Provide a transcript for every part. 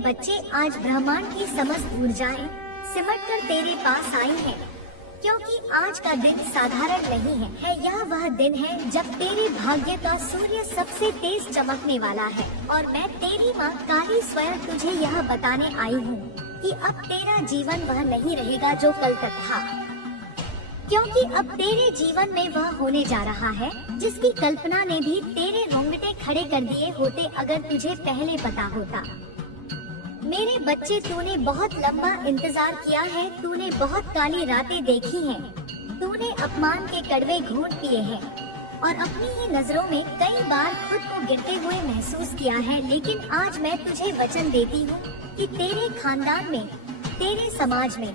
बच्चे, आज ब्रह्मांड की समस्त ऊर्जाएं सिमट कर तेरे पास आई हैं, क्योंकि आज का दिन साधारण नहीं है। यह वह दिन है जब तेरे भाग्य का सूर्य सबसे तेज चमकने वाला है। और मैं तेरी माँ काली स्वयं तुझे यह बताने आई हूँ कि अब तेरा जीवन वह नहीं रहेगा जो कल तक था, क्योंकि अब तेरे जीवन में वह होने जा रहा है जिसकी कल्पना ने भी तेरे रोंगटे खड़े कर दिए होते अगर तुझे पहले पता होता। मेरे बच्चे, तूने बहुत लंबा इंतजार किया है, तूने बहुत काली रातें देखी हैं, तूने अपमान के कड़वे घूंट पिए हैं और अपनी ही नजरों में कई बार खुद को गिरते हुए महसूस किया है। लेकिन आज मैं तुझे वचन देती हूँ कि तेरे खानदान में, तेरे समाज में,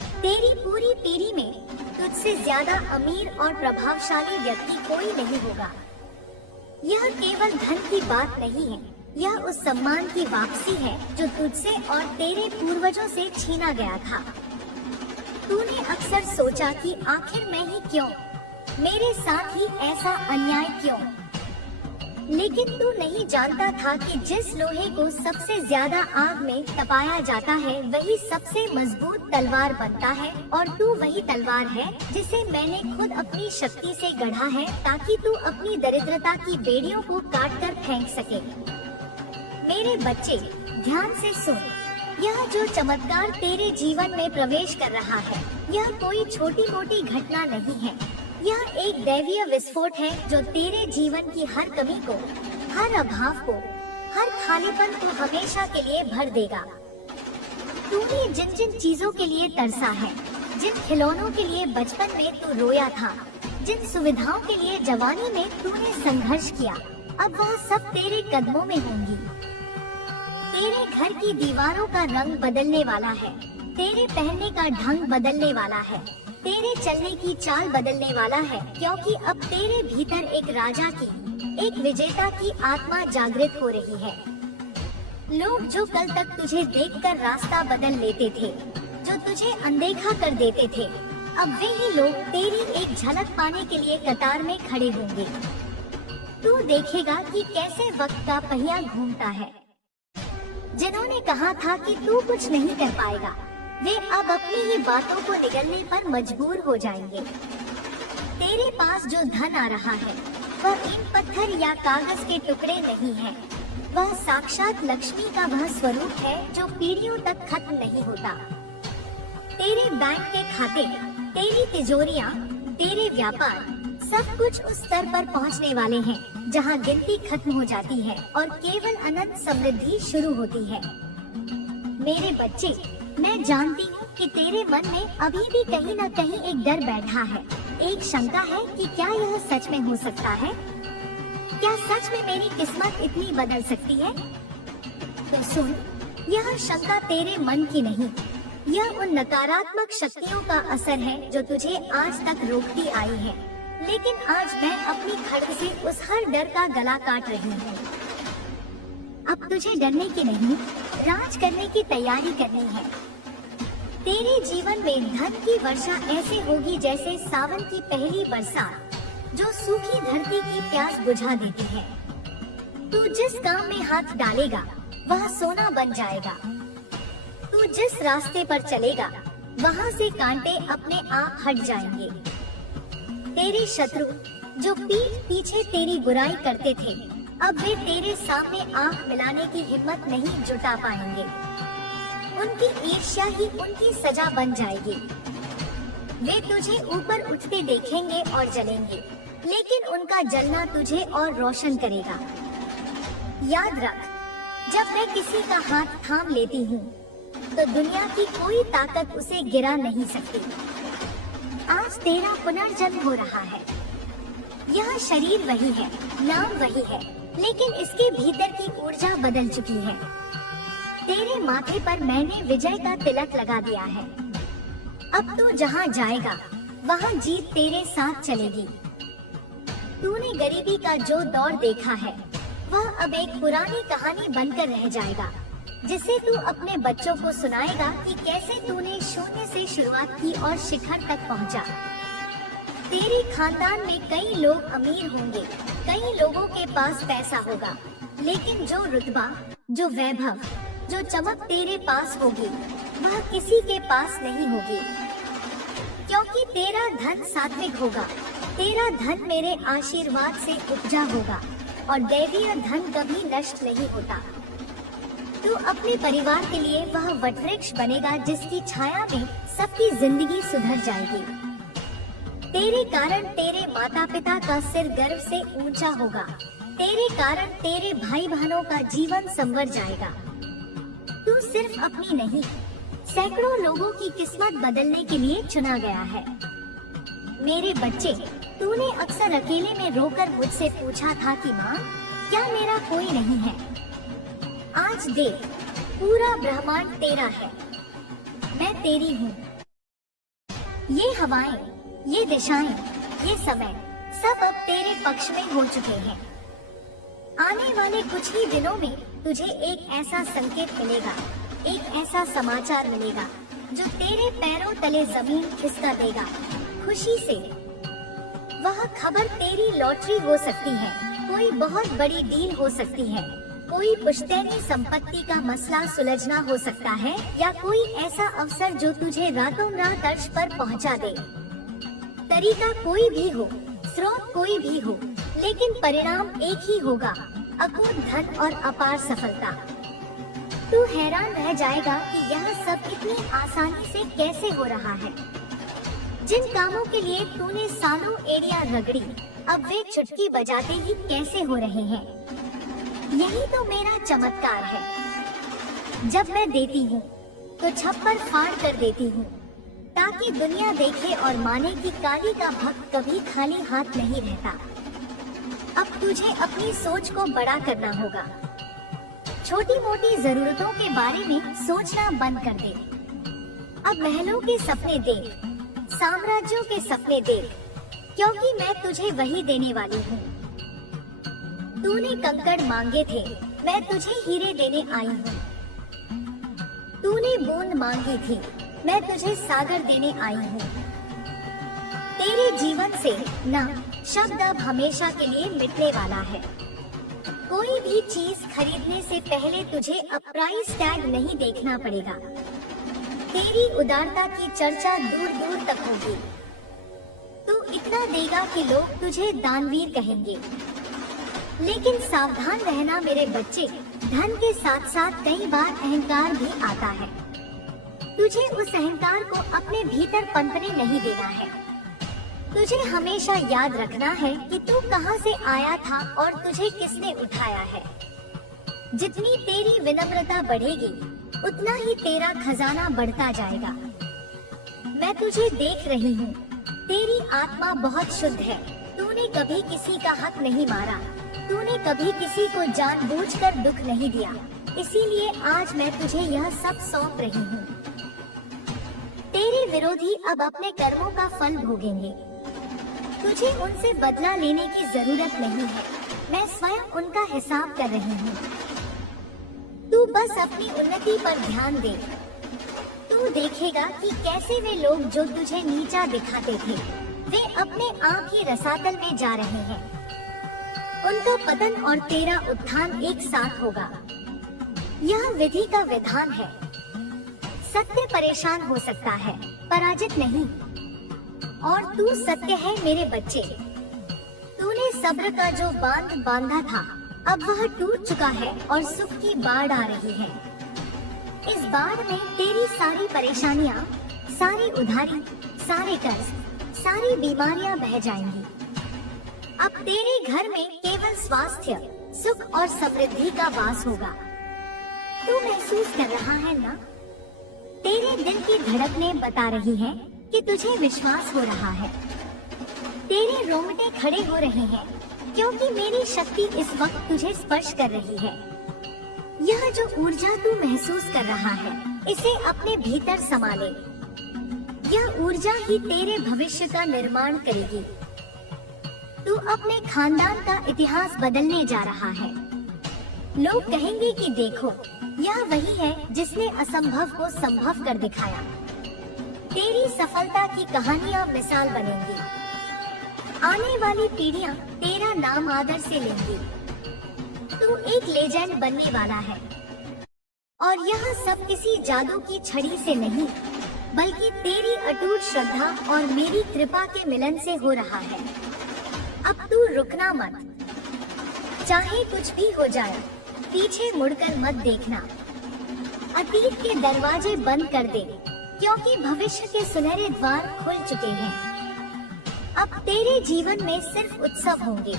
तेरी पूरी पीढ़ी में तुझसे ज्यादा अमीर और प्रभावशाली व्यक्ति कोई नहीं होगा। यह केवल धन की बात नहीं है, यह उस सम्मान की वापसी है जो तुझसे और तेरे पूर्वजों से छीना गया था। तूने अक्सर सोचा कि आखिर मैं ही क्यों, मेरे साथ ही ऐसा अन्याय क्यों? लेकिन तू नहीं जानता था कि जिस लोहे को सबसे ज्यादा आग में तपाया जाता है वही सबसे मजबूत तलवार बनता है। और तू वही तलवार है जिसे मैंने खुद अपनी शक्ति से गढ़ा है, ताकि तू अपनी दरिद्रता की बेड़ियों को काट कर फेंक सके। मेरे बच्चे, ध्यान से सुन, यह जो चमत्कार तेरे जीवन में प्रवेश कर रहा है, यह कोई छोटी मोटी घटना नहीं है। यह एक दैवीय विस्फोट है जो तेरे जीवन की हर कमी को, हर अभाव को, हर खालीपन को हमेशा के लिए भर देगा। तूने जिन जिन चीजों के लिए तरसा है, जिन खिलौनों के लिए बचपन में तू रोया था, जिन सुविधाओं के लिए जवानी में तूने संघर्ष किया, अब वह सब तेरे कदमों में होंगी। तेरे घर की दीवारों का रंग बदलने वाला है, तेरे पहनने का ढंग बदलने वाला है, तेरे चलने की चाल बदलने वाला है, क्योंकि अब तेरे भीतर एक राजा की, एक विजेता की आत्मा जागृत हो रही है। लोग जो कल तक तुझे देखकर रास्ता बदल लेते थे, जो तुझे अनदेखा कर देते थे, अब वे ही लोग तेरी एक झलक पाने के लिए कतार में खड़े होंगे। तू देखेगा कि कैसे वक्त का पहिया घूमता है। जिन्होंने कहा था कि तू कुछ नहीं कर पाएगा, वे अब अपनी ही बातों को निगलने पर मजबूर हो जाएंगे। तेरे पास जो धन आ रहा है वह ईंट पत्थर या कागज के टुकड़े नहीं है, वह साक्षात लक्ष्मी का वह स्वरूप है जो पीढ़ियों तक खत्म नहीं होता। तेरे बैंक के खाते, तेरी तिजोरियां, तेरे व्यापार, सब कुछ उस स्तर पर पहुंचने वाले हैं जहां गिनती खत्म हो जाती है और केवल अनंत समृद्धि शुरू होती है। मेरे बच्चे, मैं जानती हूँ कि तेरे मन में अभी भी कहीं न कहीं एक डर बैठा है, एक शंका है कि क्या यह सच में हो सकता है? क्या सच में मेरी किस्मत इतनी बदल सकती है? तो सुन, यह शंका तेरे मन की नहीं, यह उन नकारात्मक शक्तियों का असर है जो तुझे आज तक रोकती आई है। लेकिन आज मैं अपनी खड्ग से उस हर डर का गला काट रही हूँ। अब तुझे डरने की नहीं, राज करने की तैयारी करनी है। तेरे जीवन में धन की वर्षा ऐसे होगी जैसे सावन की पहली बरसात, जो सूखी धरती की प्यास बुझा देती है। तू जिस काम में हाथ डालेगा वह सोना बन जाएगा। तू जिस रास्ते पर चलेगा वहाँ से कांटे अपने आप हट जाएंगे। तेरे शत्रु जो पीठ पीछे तेरी बुराई करते थे, अब वे तेरे सामने आंख मिलाने की हिम्मत नहीं जुटा पाएंगे। उनकी ईर्ष्या ही उनकी सजा बन जाएगी। वे तुझे ऊपर उठते देखेंगे और जलेंगे, लेकिन उनका जलना तुझे और रोशन करेगा। याद रख, जब मैं किसी का हाथ थाम लेती हूँ तो दुनिया की कोई ताकत उसे गिरा नहीं सकती। आज तेरा पुनर्जन्म हो रहा है। यह शरीर वही है, नाम वही है, लेकिन इसके भीतर की ऊर्जा बदल चुकी है। तेरे माथे पर मैंने विजय का तिलक लगा दिया है। अब तू जहाँ जाएगा वहाँ जीत तेरे साथ चलेगी। तूने गरीबी का जो दौर देखा है वह अब एक पुरानी कहानी बनकर रह जाएगा, जिसे तू अपने बच्चों को सुनाएगा कि कैसे तूने शून्य से शुरुआत की और शिखर तक पहुंचा। तेरे खानदान में कई लोग अमीर होंगे, कई लोगों के पास पैसा होगा, लेकिन जो रुतबा, जो वैभव, जो चमक तेरे पास होगी वह किसी के पास नहीं होगी, क्योंकि तेरा धन सात्विक होगा। तेरा धन मेरे आशीर्वाद से उपजा होगा और दैवीय धन कभी नष्ट नहीं होता। तू अपने परिवार के लिए वह वटवृक्ष बनेगा जिसकी छाया में सबकी जिंदगी सुधर जाएगी। तेरे कारण तेरे माता पिता का सिर गर्व से ऊंचा होगा। तेरे कारण तेरे भाई बहनों का जीवन संवर जाएगा। तू सिर्फ अपनी नहीं, सैकड़ों लोगों की किस्मत बदलने के लिए चुना गया है। मेरे बच्चे, तूने अक्सर अकेले में रोकर मुझसे पूछा था कि माँ, क्या मेरा कोई नहीं है? आज देख, पूरा ब्रह्मांड तेरा है, मैं तेरी हूँ। ये हवाएं, ये दिशाएं, ये समय सब अब तेरे पक्ष में हो चुके हैं। आने वाले कुछ ही दिनों में तुझे एक ऐसा संकेत मिलेगा, एक ऐसा समाचार मिलेगा जो तेरे पैरों तले जमीन खिसका देगा खुशी से। वह खबर तेरी लॉटरी हो सकती है, कोई बहुत बड़ी डील हो सकती है, कोई पुश्तैनी संपत्ति का मसला सुलझना हो सकता है, या कोई ऐसा अवसर जो तुझे रातों रात अर्श पर पहुंचा दे। तरीका कोई भी हो, स्रोत कोई भी हो, लेकिन परिणाम एक ही होगा, अकूत धन और अपार सफलता। तू हैरान रह जाएगा कि यह सब इतनी आसानी से कैसे हो रहा है। जिन कामों के लिए तूने सालों एड़ियां रगड़ी, अब वे चुटकी बजाते ही कैसे हो रहे हैं। यही तो मेरा चमत्कार है। जब मैं देती हूँ तो छप्पर फाड़ कर देती हूँ, ताकि दुनिया देखे और माने कि काली का भक्त कभी खाली हाथ नहीं रहता। अब तुझे अपनी सोच को बड़ा करना होगा। छोटी मोटी जरूरतों के बारे में सोचना बंद कर दे। अब महलों के सपने देख, साम्राज्यों के सपने देख, क्योंकि मैं तुझे वही देने वाली हूँ। तूने कंकड़ मांगे थे, मैं तुझे हीरे देने आई हूँ। तूने बूंद मांगी थी, मैं तुझे सागर देने आई हूँ। तेरे जीवन से ना शब्द अब हमेशा के लिए मिटने वाला है। कोई भी चीज खरीदने से पहले तुझे अब प्राइस टैग नहीं देखना पड़ेगा। तेरी उदारता की चर्चा दूर दूर तक होगी। तू इतना देगा कि लोग तुझे दानवीर कहेंगे। लेकिन सावधान रहना मेरे बच्चे, धन के साथ साथ कई बार अहंकार भी आता है। तुझे उस अहंकार को अपने भीतर पनपने नहीं देना है। तुझे हमेशा याद रखना है कि तू कहां से आया था और तुझे किसने उठाया है। जितनी तेरी विनम्रता बढ़ेगी, उतना ही तेरा खजाना बढ़ता जाएगा। मैं तुझे देख रही हूँ, तेरी आत्मा बहुत शुद्ध है। तूने कभी किसी का हक नहीं मारा, तूने कभी किसी को जानबूझकर दुख नहीं दिया। इसीलिए आज मैं तुझे यह सब सौंप रही हूँ। तेरे विरोधी अब अपने कर्मों का फल भोगेंगे। तुझे उनसे बदला लेने की जरूरत नहीं है, मैं स्वयं उनका हिसाब कर रही हूँ। तू बस अपनी उन्नति पर ध्यान दे। तू देखेगा कि कैसे वे लोग जो तुझे नीचा दिखाते थे, वे अपने आप ही रसातल में जा रहे हैं। उनका पतन और तेरा उत्थान एक साथ होगा। यह विधि का विधान है। सत्य परेशान हो सकता है, पराजित नहीं। और तू सत्य है मेरे बच्चे। तूने सब्र का जो बांध बांधा था, अब वह टूट चुका है और सुख की बाढ़ आ रही है। इस बाढ़ में तेरी सारी परेशानियां, सारी उधारी, सारे कर्ज, सारी बीमारियां बह जाएंगी। अब तेरे घर में केवल स्वास्थ्य, सुख और समृद्धि का वास होगा। तू महसूस कर रहा है ना? तेरे दिल की धड़कनें बता रही हैं कि तुझे विश्वास हो रहा है। तेरे रोंगटे खड़े हो रहे हैं, क्योंकि मेरी शक्ति इस वक्त तुझे स्पर्श कर रही है। यह जो ऊर्जा तू महसूस कर रहा है, इसे अपने भीतर समा ले। यह ऊर्जा ही तेरे भविष्य का निर्माण करेगी। तू अपने खानदान का इतिहास बदलने जा रहा है। लोग कहेंगे कि देखो, यह वही है जिसने असंभव को संभव कर दिखाया। तेरी सफलता की कहानियां मिसाल बनेंगी। आने वाली पीढ़ियां तेरा नाम आदर से लेंगी। तू एक लेजेंड बनने वाला है। और यह सब किसी जादू की छड़ी से नहीं, बल्कि तेरी अटूट श्रद्धा और मेरी कृपा के मिलन से हो रहा है। अब तू रुकना मत, चाहे कुछ भी हो जाए, पीछे मुड़कर मत देखना। अतीत के दरवाजे बंद कर दे, क्योंकि भविष्य के सुनहरे द्वार खुल चुके हैं। अब तेरे जीवन में सिर्फ उत्सव होंगे।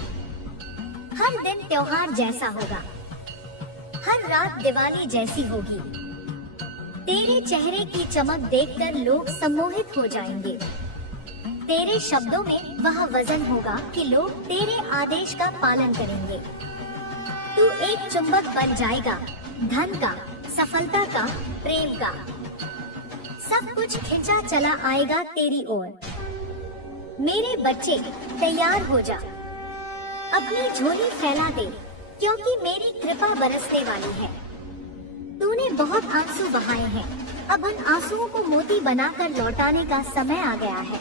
हर दिन त्योहार जैसा होगा, हर रात दिवाली जैसी होगी। तेरे चेहरे की चमक देखकर लोग सम्मोहित हो जाएंगे। तेरे शब्दों में वह वजन होगा कि लोग तेरे आदेश का पालन करेंगे। तू एक चुंबक बन जाएगा, धन का, सफलता का, प्रेम का। सब कुछ खिंचा चला आएगा तेरी ओर। मेरे बच्चे, तैयार हो जा, अपनी झोली फैला दे, क्योंकि मेरी कृपा बरसने वाली है। तूने बहुत आंसू बहाए हैं, अब उन आंसुओं को मोती बनाकर लौटाने का समय आ गया है।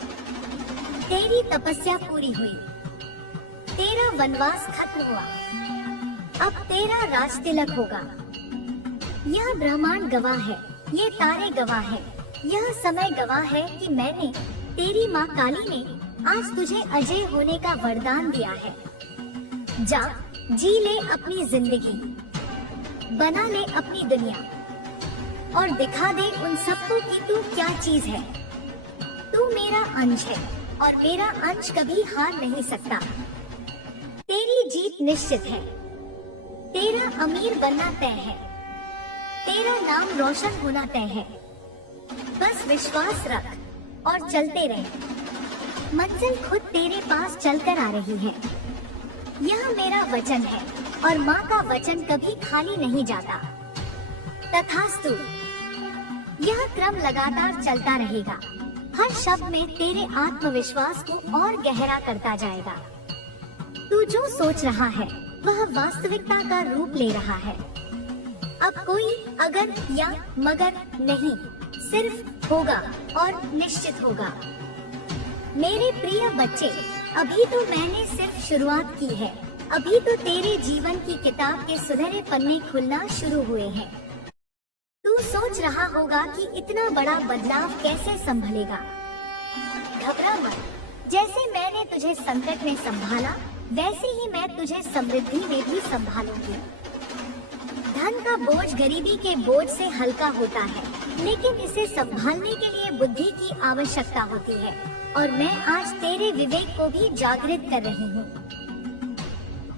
तेरी तपस्या पूरी हुई, तेरा वनवास खत्म हुआ, अब तेरा राज तिलक होगा। यह ब्रह्मांड गवाह है, ये तारे गवाह है, यह समय गवाह है कि मैंने, तेरी माँ काली ने, आज तुझे अजय होने का वरदान दिया है। जा, जी ले अपनी जिंदगी, बना ले अपनी दुनिया और दिखा दे उन सबको कि तू क्या चीज है। तू मेरा अंश है और मेरा अंश कभी हार नहीं सकता। तेरी जीत निश्चित है, तेरा अमीर बनना तय है, तेरा नाम रोशन होना तय है। बस विश्वास रख और चलते रहे, मंजिल खुद तेरे पास चलकर आ रही है। यह मेरा वचन है और माँ का वचन कभी खाली नहीं जाता। तथास्तु। यह क्रम लगातार चलता रहेगा, हर शब्द में तेरे आत्मविश्वास को और गहरा करता जाएगा। तू जो सोच रहा है वह वास्तविकता का रूप ले रहा है। अब कोई अगर या मगर नहीं, सिर्फ होगा और निश्चित होगा। मेरे प्रिय बच्चे, अभी तो मैंने सिर्फ शुरुआत की है। अभी तो तेरे जीवन की किताब के सुनहरे पन्ने खुलना शुरू हुए हैं। तू सोच रहा होगा कि इतना बड़ा बदलाव कैसे संभलेगा। घबरा मत, जैसे मैंने तुझे संकट में संभाला, वैसे ही मैं तुझे समृद्धि में भी संभालूंगी। धन का बोझ गरीबी के बोझ से हल्का होता है, लेकिन इसे संभालने के लिए बुद्धि की आवश्यकता होती है, और मैं आज तेरे विवेक को भी जागृत कर रही हूँ।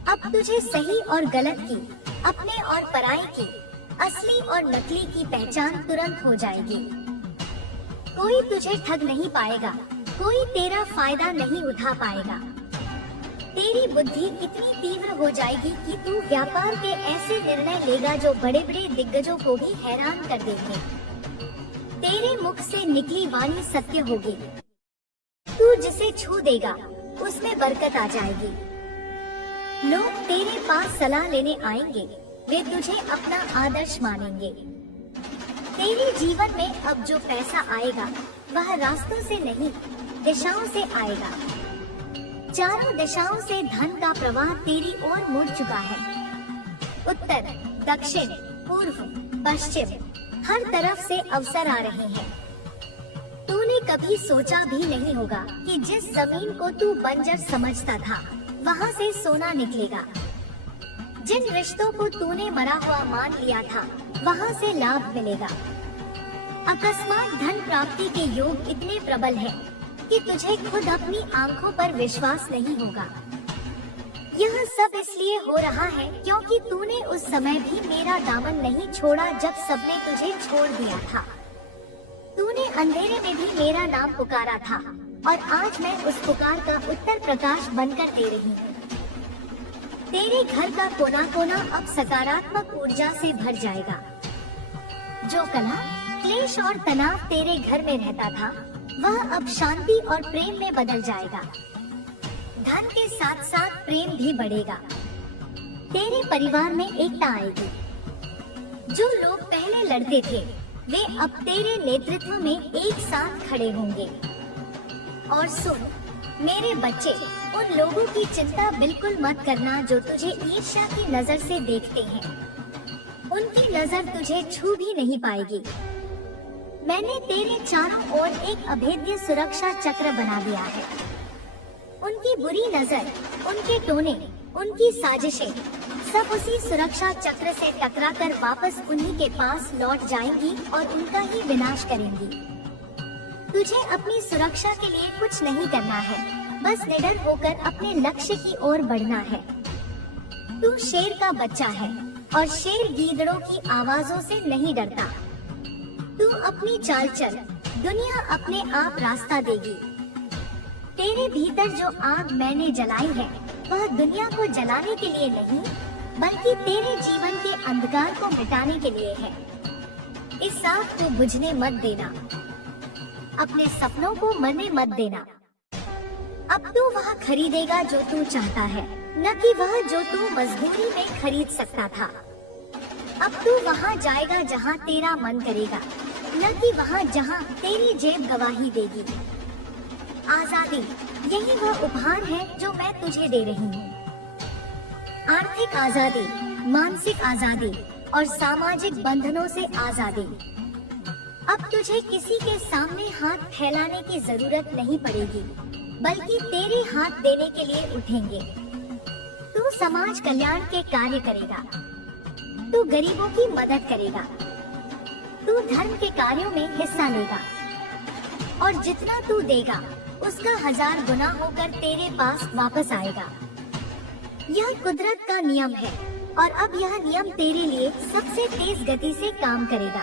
अब तुझे सही और गलत की, अपने और पराई की, असली और नकली की पहचान तुरंत हो जाएगी। कोई तुझे ठग नहीं पाएगा, कोई तेरा फायदा नहीं उठा पाएगा। तेरी बुद्धि इतनी तीव्र हो जाएगी कि तू व्यापार के ऐसे निर्णय लेगा जो बड़े बड़े दिग्गजों को भी हैरान कर देंगे। तेरे मुख से निकली वाणी सत्य होगी। तू जिसे छू देगा उसमें बरकत आ जाएगी। लोग तेरे पास सलाह लेने आएंगे, वे तुझे अपना आदर्श मानेंगे। तेरे जीवन में अब जो पैसा आएगा वह रास्तों से नहीं, दिशाओं से आएगा। चारों दिशाओं से धन का प्रवाह तेरी ओर मुड़ चुका है। उत्तर, दक्षिण, पूर्व, पश्चिम, हर तरफ से अवसर आ रहे हैं। तूने कभी सोचा भी नहीं होगा कि जिस जमीन को तू बंजर समझता था, वहाँ से सोना निकलेगा। जिन रिश्तों को तूने मरा हुआ मान लिया था, वहाँ से लाभ मिलेगा। अकस्मात धन प्राप्ति के योग इतने प्रबल हैं कि तुझे खुद अपनी आंखों पर विश्वास नहीं होगा। यह सब इसलिए हो रहा है क्योंकि तूने उस समय भी मेरा दामन नहीं छोड़ा जब सबने तुझे छोड़ दिया था। तूने अंधेरे में भी मेरा नाम पुकारा था, और आज मैं उस पुकार का उत्तर प्रकाश बनकर दे रही हूँ। तेरे घर का कोना कोना अब सकारात्मक ऊर्जा से भर जाएगा। जो कलह, क्लेश और तनाव तेरे घर में रहता था, वह अब शांति और प्रेम में बदल जाएगा। धन के साथ साथ प्रेम भी बढ़ेगा। तेरे परिवार में एकता आएगी। जो लोग पहले लड़ते थे, वे अब तेरे नेतृत्व में एक साथ खड़े होंगे। और सुन मेरे बच्चे, उन लोगों की चिंता बिल्कुल मत करना जो तुझे ईर्ष्या की नजर से देखते हैं। उनकी नजर तुझे छू भी नहीं पाएगी। मैंने तेरे चारों ओर एक अभेद्य सुरक्षा चक्र बना दिया है। उनकी बुरी नजर, उनके टोने, उनकी साजिशें सब उसी सुरक्षा चक्र से टकराकर वापस उन्हीं के पास लौट जाएंगी और उनका ही विनाश करेंगी। तुझे अपनी सुरक्षा के लिए कुछ नहीं करना है, बस निडर होकर अपने लक्ष्य की ओर बढ़ना है। तू शेर का बच्चा है और शेर गीदड़ों की आवाजों से नहीं डरता। तू अपनी चाल चल, दुनिया अपने आप रास्ता देगी। तेरे भीतर जो आग मैंने जलाई है, वह दुनिया को जलाने के लिए नहीं, बल्कि तेरे जीवन के अंधकार को मिटाने के लिए है। इस आग को बुझने मत देना, अपने सपनों को मरने मत देना। अब तू वह खरीदेगा जो तू चाहता है, न कि वह जो तू मजबूरी में खरीद सकता था। अब तू वहाँ जाएगा जहाँ तेरा मन करेगा, न कि वहाँ जहाँ तेरी जेब गवाही देगी। आजादी, यही वह उपहार है जो मैं तुझे दे रही हूँ। आर्थिक आजादी, मानसिक आजादी और सामाजिक बंधनों से आजादी। अब तुझे किसी के सामने हाथ फैलाने की जरूरत नहीं पड़ेगी, बल्कि तेरे हाथ देने के लिए उठेंगे। तू समाज कल्याण के कार्य करेगा, तू गरीबों की मदद करेगा, तू धर्म के कार्यों में हिस्सा लेगा और जितना तू देगा उसका 1000 गुना होकर तेरे पास वापस आएगा। यह कुदरत का नियम है और अब यह नियम तेरे लिए सबसे तेज गति से काम करेगा।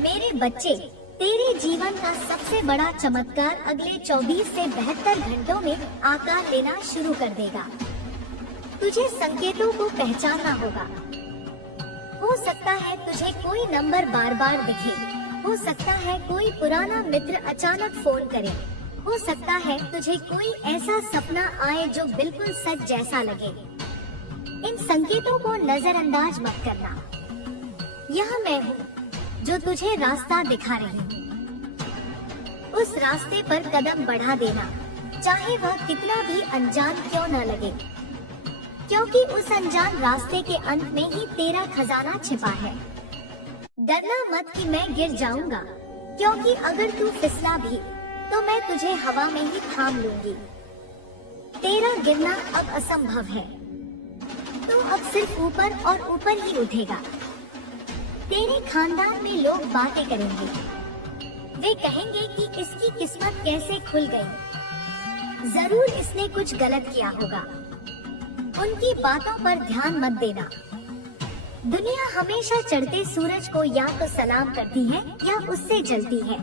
मेरे बच्चे, तेरे जीवन का सबसे बड़ा चमत्कार अगले 24 से 72 घंटों में आकार लेना शुरू कर देगा। तुझे संकेतों को पहचानना होगा। हो सकता है तुझे कोई नंबर बार बार दिखे, हो सकता है कोई पुराना मित्र अचानक फोन करे, हो सकता है तुझे कोई ऐसा सपना आए जो बिल्कुल सच जैसा लगे। इन संकेतों को नजरअंदाज मत करना। यह मैं हूँ जो तुझे रास्ता दिखा रही हूँ। उस रास्ते पर कदम बढ़ा देना, चाहे वह कितना भी अनजान क्यों न लगे, क्योंकि उस अनजान रास्ते के अंत में ही तेरा खजाना छिपा है। डरना मत कि मैं गिर जाऊंगा, क्योंकि अगर तू फिसला भी तो मैं तुझे हवा में ही थाम लूंगी। तेरा गिरना अब असंभव है। तू अब सिर्फ ऊपर और ऊपर ही उठेगा। तेरे खानदान में लोग बातें करेंगे। वे कहेंगे कि इसकी किस्मत कैसे खुल गई, जरूर इसने कुछ गलत किया होगा। उनकी बातों पर ध्यान मत देना। दुनिया हमेशा चढ़ते सूरज को या तो सलाम करती है या उससे जलती है।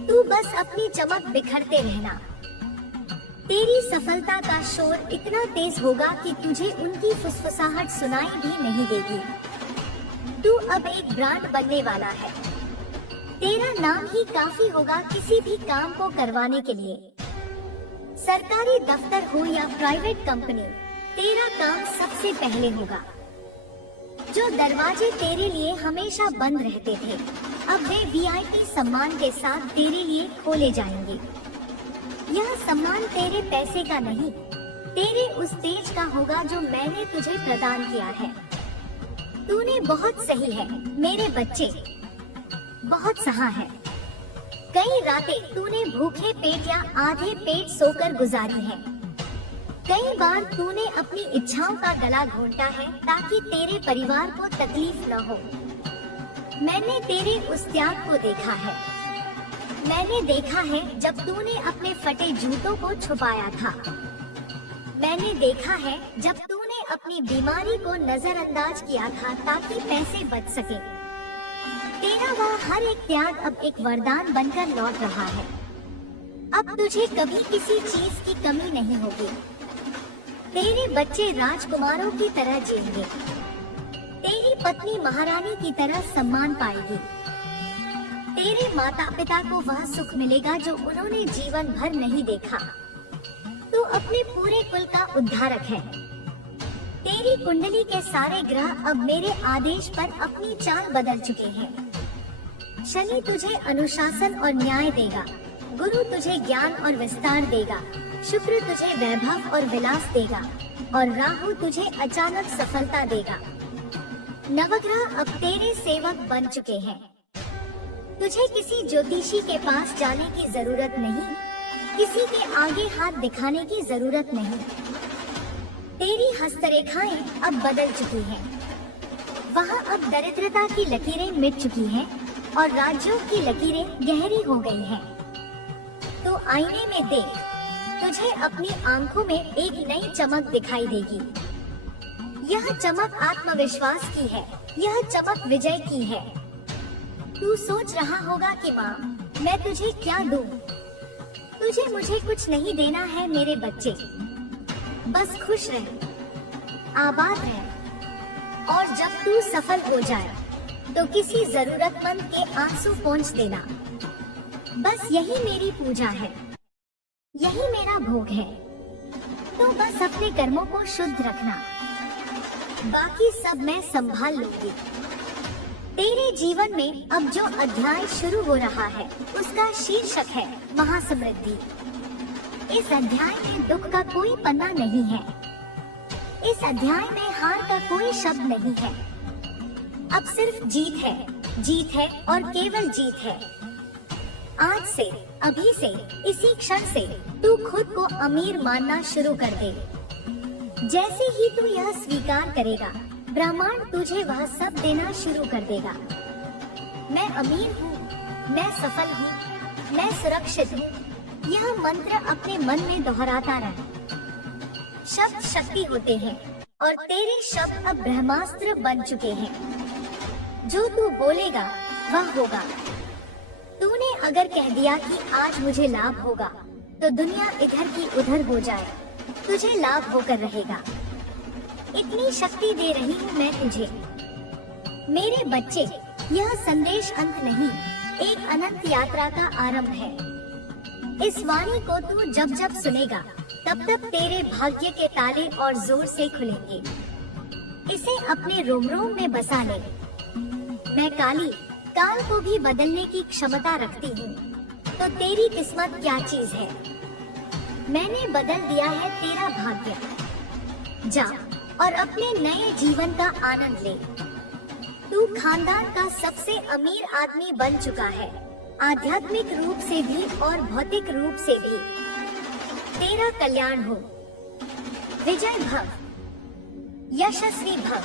तू बस अपनी चमक बिखरते रहना। तेरी सफलता का शोर इतना तेज होगा कि तुझे उनकी फुसफुसाहट सुनाई भी नहीं देगी। तू अब एक ब्रांड बनने वाला है। तेरा नाम ही काफी होगा किसी भी काम को करवाने के लिए। सरकारी दफ्तर हो या प्राइवेट कंपनी, तेरा काम सबसे पहले होगा। जो दरवाजे तेरे लिए हमेशा बंद रहते थे, अब वे वीआईपी सम्मान के साथ तेरे लिए खोले जाएंगे। यह सम्मान तेरे पैसे का नहीं, तेरे उस तेज का होगा जो मैंने तुझे प्रदान किया है। तूने बहुत सही है मेरे बच्चे, बहुत सहा है। कई रातें तूने भूखे पेट या आधे पेट सोकर गुजारी है। कई बार तूने अपनी इच्छाओं का गला घोंटा है ताकि तेरे परिवार को तकलीफ न हो। मैंने तेरे उस त्याग को देखा है। मैंने देखा है जब तूने अपने फटे जूतों को छुपाया था। मैंने देखा है जब तूने अपनी बीमारी को नजरअंदाज किया था ताकि पैसे बच सके। तेरा वह हर एक त्याग अब एक वरदान बनकर लौट रहा है। अब तुझे कभी किसी चीज की कमी नहीं होगी। तेरे बच्चे राजकुमारों की तरह जिएंगे। तेरी पत्नी महारानी की तरह सम्मान पाएगी। तेरे माता पिता को वह सुख मिलेगा जो उन्होंने जीवन भर नहीं देखा। तू अपने पूरे कुल का उद्धारक है। तेरी कुंडली के सारे ग्रह अब मेरे आदेश पर अपनी चाल बदल चुके हैं। शनि तुझे अनुशासन और न्याय देगा, गुरु तुझे ज्ञान और विस्तार देगा, शुक्र तुझे वैभव और विलास देगा और राहु तुझे अचानक सफलता देगा। नवग्रह अब तेरे सेवक बन चुके हैं। तुझे किसी ज्योतिषी के पास जाने की जरूरत नहीं, किसी के आगे हाथ दिखाने की जरूरत नहीं। तेरी हस्तरेखाएं अब बदल चुकी हैं। वहाँ अब दरिद्रता की लकीरें मिट चुकी हैं और राज्यों की लकीरें गहरी हो गई हैं। तो आईने में देख, तुझे अपनी आंखों में एक नई चमक दिखाई देगी। यह चमक आत्मविश्वास की है, यह चमक विजय की है। तू सोच रहा होगा कि माँ, मैं तुझे क्या दूं? तुझे मुझे कुछ नहीं देना है मेरे बच्चे। बस खुश रह, आबाद रह, और जब तू सफल हो जाए तो किसी जरूरतमंद के आंसू पहुँच देना। बस यही मेरी पूजा है, यही मेरा भोग है। तो बस अपने कर्मों को शुद्ध रखना, बाकी सब मैं संभाल लूंगी। तेरे जीवन में अब जो अध्याय शुरू हो रहा है उसका शीर्षक है महासमृद्धि। इस अध्याय में दुख का कोई पन्ना नहीं है। इस अध्याय में हार का कोई शब्द नहीं है। अब सिर्फ जीत है और केवल जीत है। आज से, अभी से, इसी क्षण से तू खुद को अमीर मानना शुरू कर दे। जैसे ही तू यह स्वीकार करेगा, ब्रह्मांड तुझे वह सब देना शुरू कर देगा। मैं अमीर हूँ, मैं सफल हूँ, मैं सुरक्षित हूँ। यह मंत्र अपने मन में दोहराता रहे। शब्द शक्ति होते हैं और तेरे शब्द अब ब्रह्मास्त्र बन चुके हैं। जो तू बोलेगा वह होगा। तूने अगर कह दिया कि आज मुझे लाभ होगा, तो दुनिया इधर की उधर हो जाए, तुझे लाभ होकर रहेगा। इतनी शक्ति दे रही हूँ मैं तुझे। मेरे बच्चे, यह संदेश अंत नहीं, एक अनंत यात्रा का आरंभ है। इस वाणी को तू जब जब सुनेगा, तब तब तेरे भाग्य के ताले और जोर से खुलेंगे। इसे अपने रोम रोम में बसा ले। मैं काल को भी बदलने की क्षमता रखती हूँ। तो तेरी किस्मत क्या चीज है? मैंने बदल दिया है तेरा भाग्य। जा और अपने नए जीवन का आनंद ले। तू खानदान का सबसे अमीर आदमी बन चुका है, आध्यात्मिक रूप से भी और भौतिक रूप से भी। तेरा कल्याण हो, विजय भव, यशस्वी भव,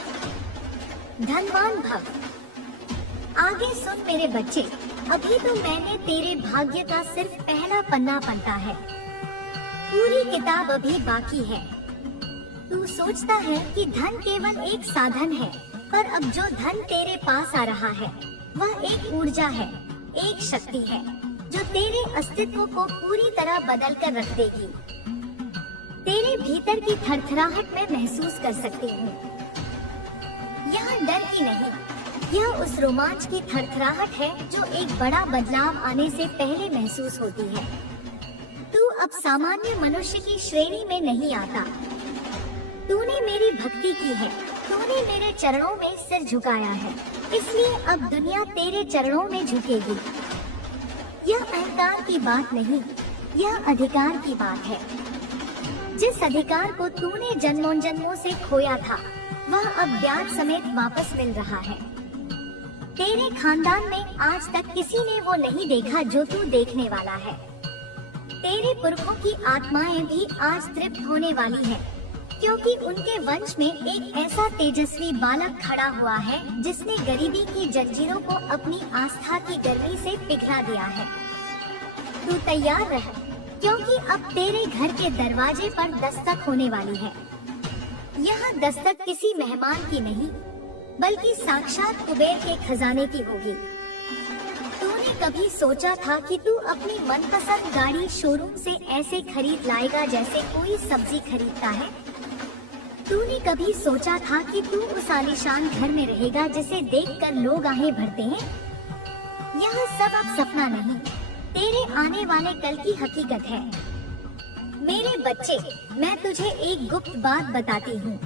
धनवान भव। आगे सुन मेरे बच्चे, अभी तो मैंने तेरे भाग्य का सिर्फ पहला पन्ना पलटा है। पूरी किताब अभी बाकी है। तू सोचता है कि धन केवल एक साधन है, पर अब जो धन तेरे पास आ रहा है वह एक ऊर्जा है, एक शक्ति है जो तेरे अस्तित्व को पूरी तरह बदल कर रख देगी। तेरे भीतर की थरथराहट में महसूस कर सकती हूँ। यह डर की नहीं, यह उस रोमांच की थरथराहट है जो एक बड़ा बदलाव आने से पहले महसूस होती है। तू अब सामान्य मनुष्य की श्रेणी में नहीं आता। तूने मेरी भक्ति की है, तूने मेरे चरणों में सिर झुकाया है, इसलिए अब दुनिया तेरे चरणों में झुकेगी। यह अहंकार की बात नहीं, यह अधिकार की बात है। जिस अधिकार को तूने जन्मों जन्मों से खोया था, वह अब ब्याज समेत वापस मिल रहा है। तेरे खानदान में आज तक किसी ने वो नहीं देखा जो तू देखने वाला है। तेरे पुरखों की आत्माएं भी आज तृप्त होने वाली हैं, क्योंकि उनके वंश में एक ऐसा तेजस्वी बालक खड़ा हुआ है जिसने गरीबी की जंजीरों को अपनी आस्था की गर्मी से पिघला दिया है। तू तैयार रह, क्योंकि अब तेरे घर के दरवाजे पर दस्तक होने वाली है। यह दस्तक किसी मेहमान की नहीं, बल्कि साक्षात कुबेर के खजाने की होगी। तूने कभी सोचा था कि तू अपनी मनपसंद गाड़ी शोरूम से ऐसे खरीद लाएगा जैसे कोई सब्जी खरीदता है? तूने कभी सोचा था कि तू उस आलीशान घर में रहेगा जिसे देखकर लोग आहें भरते हैं? यह सब अब सपना नहीं, तेरे आने वाले कल की हकीकत है। मेरे बच्चे, मैं तुझे एक गुप्त बात बताती हूँ।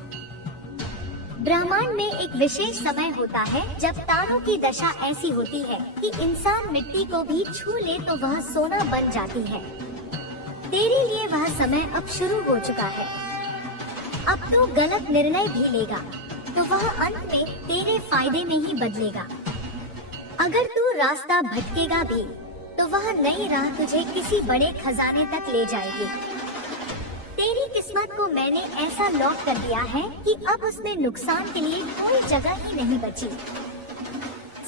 ब्रह्मांड में एक विशेष समय होता है जब तारों की दशा ऐसी होती है कि इंसान मिट्टी को भी छू ले तो वह सोना बन जाती है। तेरे लिए वह समय अब शुरू हो चुका है। अब तो गलत निर्णय भी लेगा, तो वह अंत में तेरे फायदे में ही बदलेगा। अगर तू रास्ता भटकेगा भी तो वह नई राह तुझे किसी बड़े खजाने तक ले जाएगी। तेरी किस्मत को मैंने ऐसा लॉक कर दिया है कि अब उसमें नुकसान के लिए कोई जगह ही नहीं बची।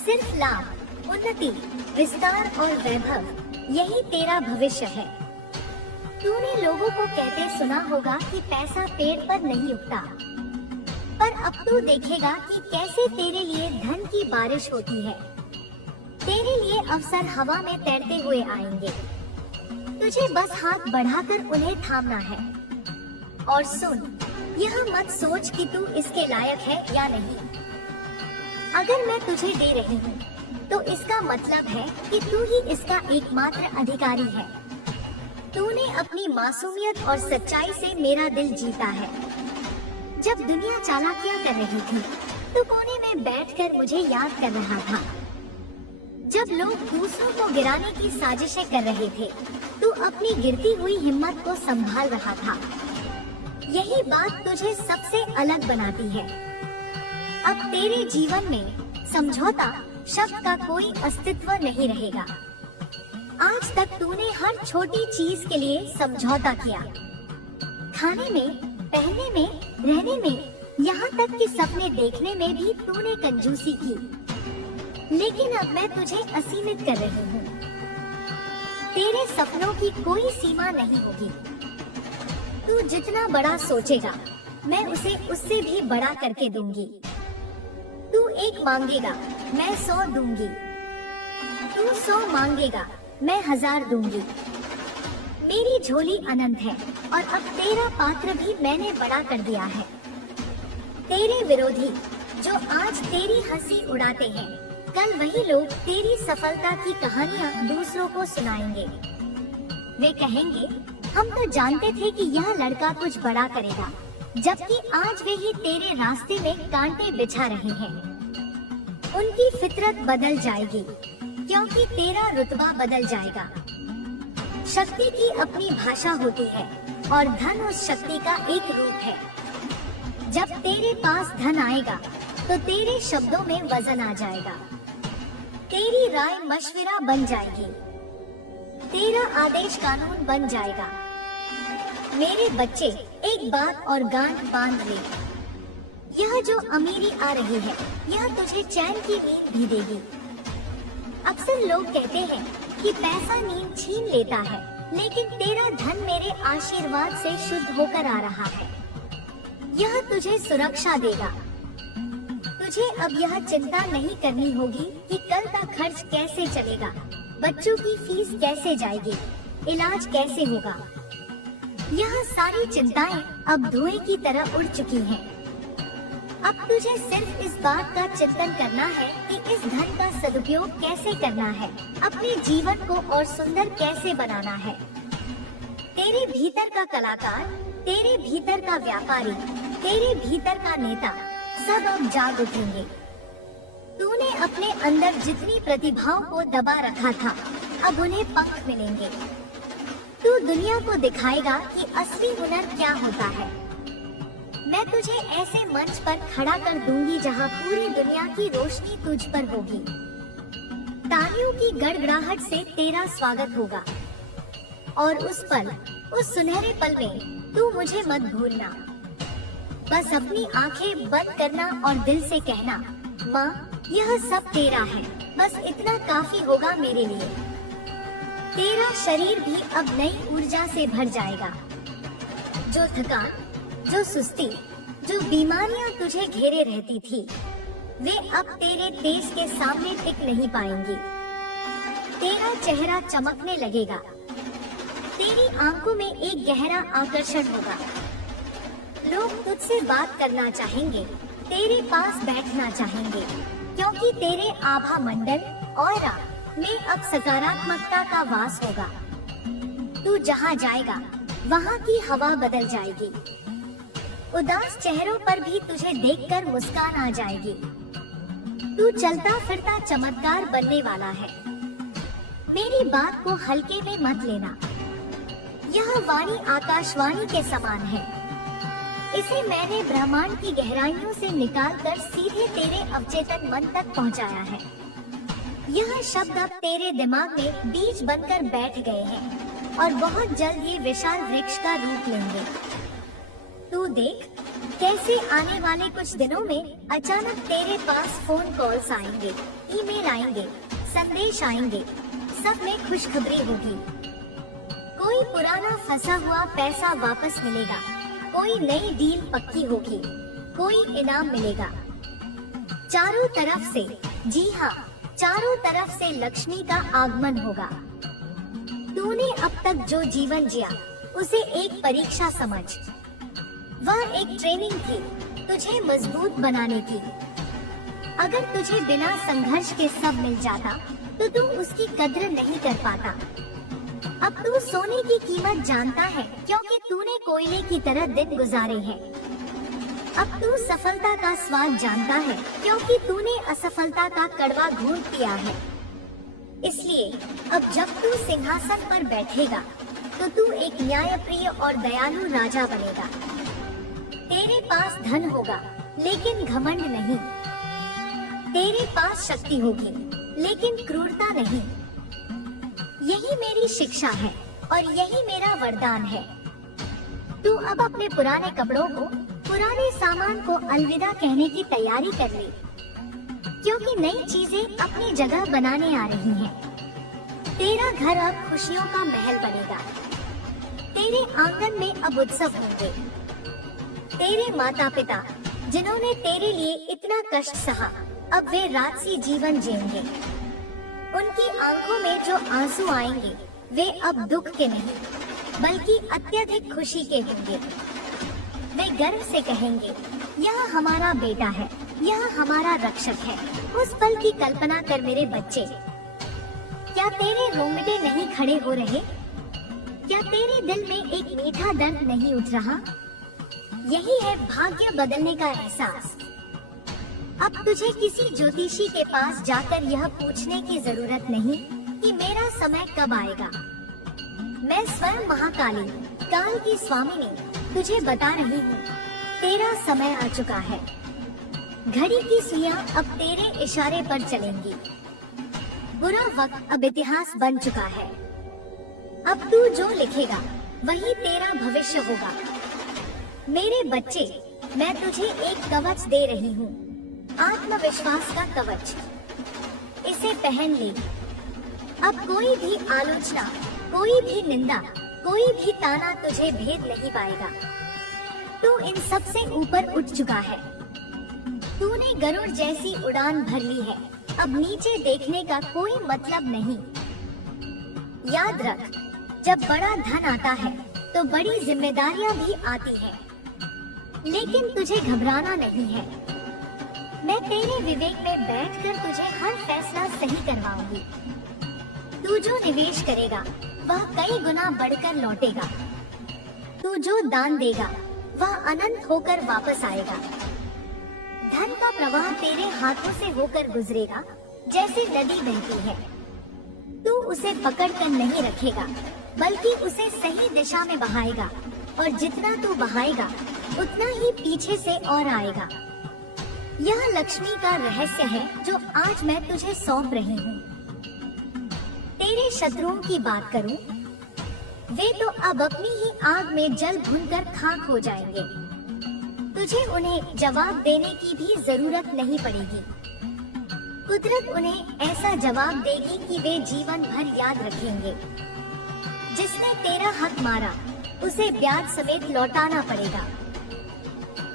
सिर्फ लाभ, उन्नति, विस्तार और वैभव, यही तेरा भविष्य है। तूने लोगों को कहते सुना होगा कि पैसा पेड़ पर नहीं उगता, पर अब तू देखेगा कि कैसे तेरे लिए धन की बारिश होती है। तेरे लिए अवसर हवा में तैरते हुए आएंगे, तुझे बस हाथ बढ़ाकर उन्हें थामना है। और सुन, यह मत सोच कि तू इसके लायक है या नहीं। अगर मैं तुझे दे रही हूँ तो इसका मतलब है कि तू ही इसका एकमात्र अधिकारी है। तूने अपनी मासूमियत और सच्चाई से मेरा दिल जीता है। जब दुनिया चालाकियां कर रही थी तो कोने में बैठकर मुझे याद कर रहा था। जब लोग दूसरों को गिराने की साजिशें कर रहे थे, तू अपनी गिरती हुई हिम्मत को संभाल रहा था। यही बात तुझे सबसे अलग बनाती है। अब तेरे जीवन में समझौता शब्द का कोई अस्तित्व नहीं रहेगा। आज तक तूने हर छोटी चीज के लिए समझौता किया। खाने में, पहनने में, रहने में, यहाँ तक कि सपने देखने में भी तूने कंजूसी की। लेकिन अब मैं तुझे असीमित कर रही हूँ। तेरे सपनों की कोई सीमा नहीं होगी। तू जितना बड़ा सोचेगा, मैं उसे उससे भी बड़ा करके दूंगी। तू 1 मांगेगा, मैं 100 दूंगी। तू 100 मांगेगा, मैं 1000 दूंगी। मेरी झोली अनंत है और अब तेरा पात्र भी मैंने बड़ा कर दिया है। तेरे विरोधी जो आज तेरी हंसी उड़ाते हैं, कल वही लोग तेरी सफलता की कहानियां दूसरों को सुनाएंगे। वे कहेंगे, हम तो जानते थे कि यह लड़का कुछ बड़ा करेगा, जबकि आज वे ही तेरे रास्ते में कांटे बिछा रहे हैं। उनकी फितरत बदल जाएगी क्योंकि तेरा रुतबा बदल जाएगा। शक्ति की अपनी भाषा होती है और धन उस शक्ति का एक रूप है। जब तेरे पास धन आएगा तो तेरे शब्दों में वजन आ जाएगा। तेरी राय मशवरा बन जाएगी। तेरा आदेश कानून बन जाएगा। मेरे बच्चे, एक बात और गांठ बांध ले। यह जो अमीरी आ रही है, यह तुझे चैन की नींद भी देगी। अक्सर लोग कहते हैं कि पैसा नींद छीन लेता है, लेकिन तेरा धन मेरे आशीर्वाद से शुद्ध होकर आ रहा है। यह तुझे सुरक्षा देगा। तुझे अब यह चिंता नहीं करनी होगी कि कल का खर्च कैसे चलेगा, बच्चों की फीस कैसे जाएगी, इलाज कैसे होगा। यह सारी चिंताएं अब धुएं की तरह उड़ चुकी हैं। अब तुझे सिर्फ इस बात का चिंतन करना है कि इस धन का सदुपयोग कैसे करना है, अपने जीवन को और सुंदर कैसे बनाना है। तेरे भीतर का कलाकार, तेरे भीतर का व्यापारी, तेरे भीतर का नेता सब अब जाग उठेंगे। तूने अपने अंदर जितनी प्रतिभाओं को दबा रखा था, अब उन्हें पंख मिलेंगे। तू दुनिया को दिखाएगा कि असली हुनर क्या होता है। मैं तुझे ऐसे मंच पर खड़ा कर दूंगी जहां पूरी दुनिया की रोशनी तुझ पर होगी। तालियों की गड़गड़ाहट से तेरा स्वागत होगा। और उस पल, उस सुनहरे पल में तू मुझे मत भूलना। बस अपनी आंखें बंद करना और दिल से कहना, माँ, यह सब तेरा है। बस इतना काफी होगा मेरे लिए। तेरा शरीर भी अब नई ऊर्जा से भर जाएगा। जो थकान, जो सुस्ती, जो बीमारियां तुझे घेरे रहती थी, वे अब तेरे तेज के सामने टिक नहीं पाएंगी। तेरा चेहरा चमकने लगेगा। तेरी आंखों में एक गहरा आकर्षण होगा। लोग तुझसे बात करना चाहेंगे, तेरे पास बैठना चाहेंगे, क्योंकि तेरे आभा मंडल ऑरा में अब सकारात्मकता का वास होगा। तू जहाँ जाएगा वहाँ की हवा बदल जाएगी। उदास चेहरों पर भी तुझे देखकर मुस्कान आ जाएगी। तू चलता फिरता चमत्कार बनने वाला है। मेरी बात को हल्के में मत लेना। यह वाणी आकाशवाणी के समान है। इसे मैंने ब्रह्मांड की गहराइयों से निकालकर सीधे तेरे अवचेतन मन तक पहुंचाया है। यह शब्द अब तेरे दिमाग में बीज बनकर बैठ गए हैं और बहुत जल्द ये विशाल वृक्ष का रूप लेंगे। तू देख कैसे आने वाले कुछ दिनों में अचानक तेरे पास फोन कॉल्स आएंगे, ईमेल आएंगे, संदेश आएंगे, सब में खुशखबरी होगी। कोई पुराना फंसा हुआ पैसा वापस मिलेगा, कोई नई डील पक्की होगी, कोई इनाम मिलेगा। चारों तरफ से, जी हाँ, चारों तरफ से लक्ष्मी का आगमन होगा। तूने अब तक जो जीवन जिया उसे एक परीक्षा समझ। वह एक ट्रेनिंग थी तुझे मजबूत बनाने की। अगर तुझे बिना संघर्ष के सब मिल जाता तो तू उसकी कद्र नहीं कर पाता। अब तू सोने की कीमत जानता है क्योंकि तूने कोयले की तरह दिन गुजारे हैं। अब तू सफलता का स्वाद जानता है क्योंकि तूने असफलता का कड़वा घूंट पिया है। इसलिए अब जब तू सिंहासन पर बैठेगा तो तू एक न्यायप्रिय और दयालु राजा बनेगा। तेरे पास धन होगा लेकिन घमंड नहीं। तेरे पास शक्ति होगी लेकिन क्रूरता नहीं। यही मेरी शिक्षा है और यही मेरा वरदान है। तू अब अपने पुराने कपड़ों को, पुराने सामान को अलविदा कहने की तैयारी कर ले, क्योंकि नई चीजें अपनी जगह बनाने आ रही हैं। तेरा घर अब खुशियों का महल बनेगा। तेरे आंगन में अब उत्सव होंगे। तेरे माता पिता जिन्होंने तेरे लिए इतना कष्ट सहा, अब वे राजसी जीवन जिएंगे। उनकी आंखों में जो आंसू आएंगे वे अब दुख के नहीं बल्कि अत्यधिक खुशी के होंगे। वे गर्व से कहेंगे, यह हमारा बेटा है, यह हमारा रक्षक है। उस पल की कल्पना कर मेरे बच्चे। क्या तेरे रोंगटे नहीं खड़े हो रहे? क्या तेरे दिल में एक मीठा दर्द नहीं उठ रहा? यही है भाग्य बदलने का एहसास। अब तुझे किसी ज्योतिषी के पास जाकर यह पूछने की जरूरत नहीं कि मेरा समय कब आएगा। मैं स्वयं महाकाली, काल की स्वामिनी, तुझे बता रही हूँ, तेरा समय आ चुका है। घड़ी की सुइयां अब तेरे इशारे पर चलेंगी। बुरा वक्त अब इतिहास बन चुका है। अब तू जो लिखेगा वही तेरा भविष्य होगा। मेरे बच्चे, मैं तुझे एक कवच दे रही हूँ, आत्मविश्वास का कवच। इसे पहन ले। अब कोई भी आलोचना, कोई भी निंदा, कोई भी ताना तुझे भेद नहीं पाएगा। तू इन सब से ऊपर उठ चुका है। तूने गरुड़ जैसी उड़ान भर ली है। अब नीचे देखने का कोई मतलब नहीं। याद रख, जब बड़ा धन आता है तो बड़ी जिम्मेदारियां भी आती हैं। लेकिन तुझे घबराना नहीं है। मैं तेरे विवेक में बैठकर तुझे हर फैसला सही करवाऊंगी। तू जो निवेश करेगा वह कई गुना बढ़कर लौटेगा। तू जो दान देगा वह अनंत होकर वापस आएगा। धन का प्रवाह तेरे हाथों से होकर गुजरेगा जैसे नदी बहती है। तू उसे पकड़कर नहीं रखेगा बल्कि उसे सही दिशा में बहाएगा, और जितना तू बहाएगा उतना ही पीछे से और आएगा। यह लक्ष्मी का रहस्य है जो आज मैं तुझे सौंप रही हूँ। तेरे शत्रुओं की बात करूँ, वे तो अब अपनी ही आग में जल भूनकर खाक हो जाएंगे। तुझे उन्हें जवाब देने की भी जरूरत नहीं पड़ेगी। कुदरत उन्हें ऐसा जवाब देगी कि वे जीवन भर याद रखेंगे। जिसने तेरा हक मारा उसे ब्याज समेत लौटाना पड़ेगा।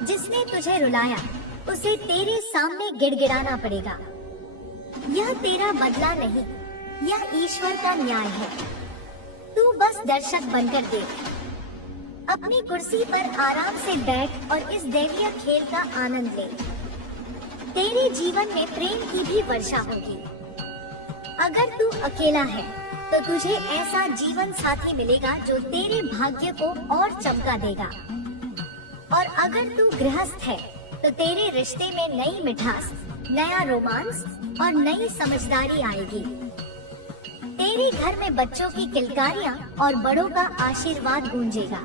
जिसने तुझे रुलाया उसे तेरे सामने गिड़गिड़ाना पड़ेगा। यह तेरा बदला नहीं, यह ईश्वर का न्याय है। तू बस दर्शक बनकर देख। अपनी कुर्सी पर आराम से बैठ और इस दैवीय खेल का आनंद ले। तेरे जीवन में प्रेम की भी वर्षा होगी। अगर तू अकेला है तो तुझे ऐसा जीवन साथी मिलेगा जो तेरे भाग्य को और चमका देगा। और अगर तू गृहस्थ है तो तेरे रिश्ते में नई मिठास, नया रोमांस और नई समझदारी आएगी। तेरे घर में बच्चों की किलकारियां और बड़ों का आशीर्वाद गूंजेगा।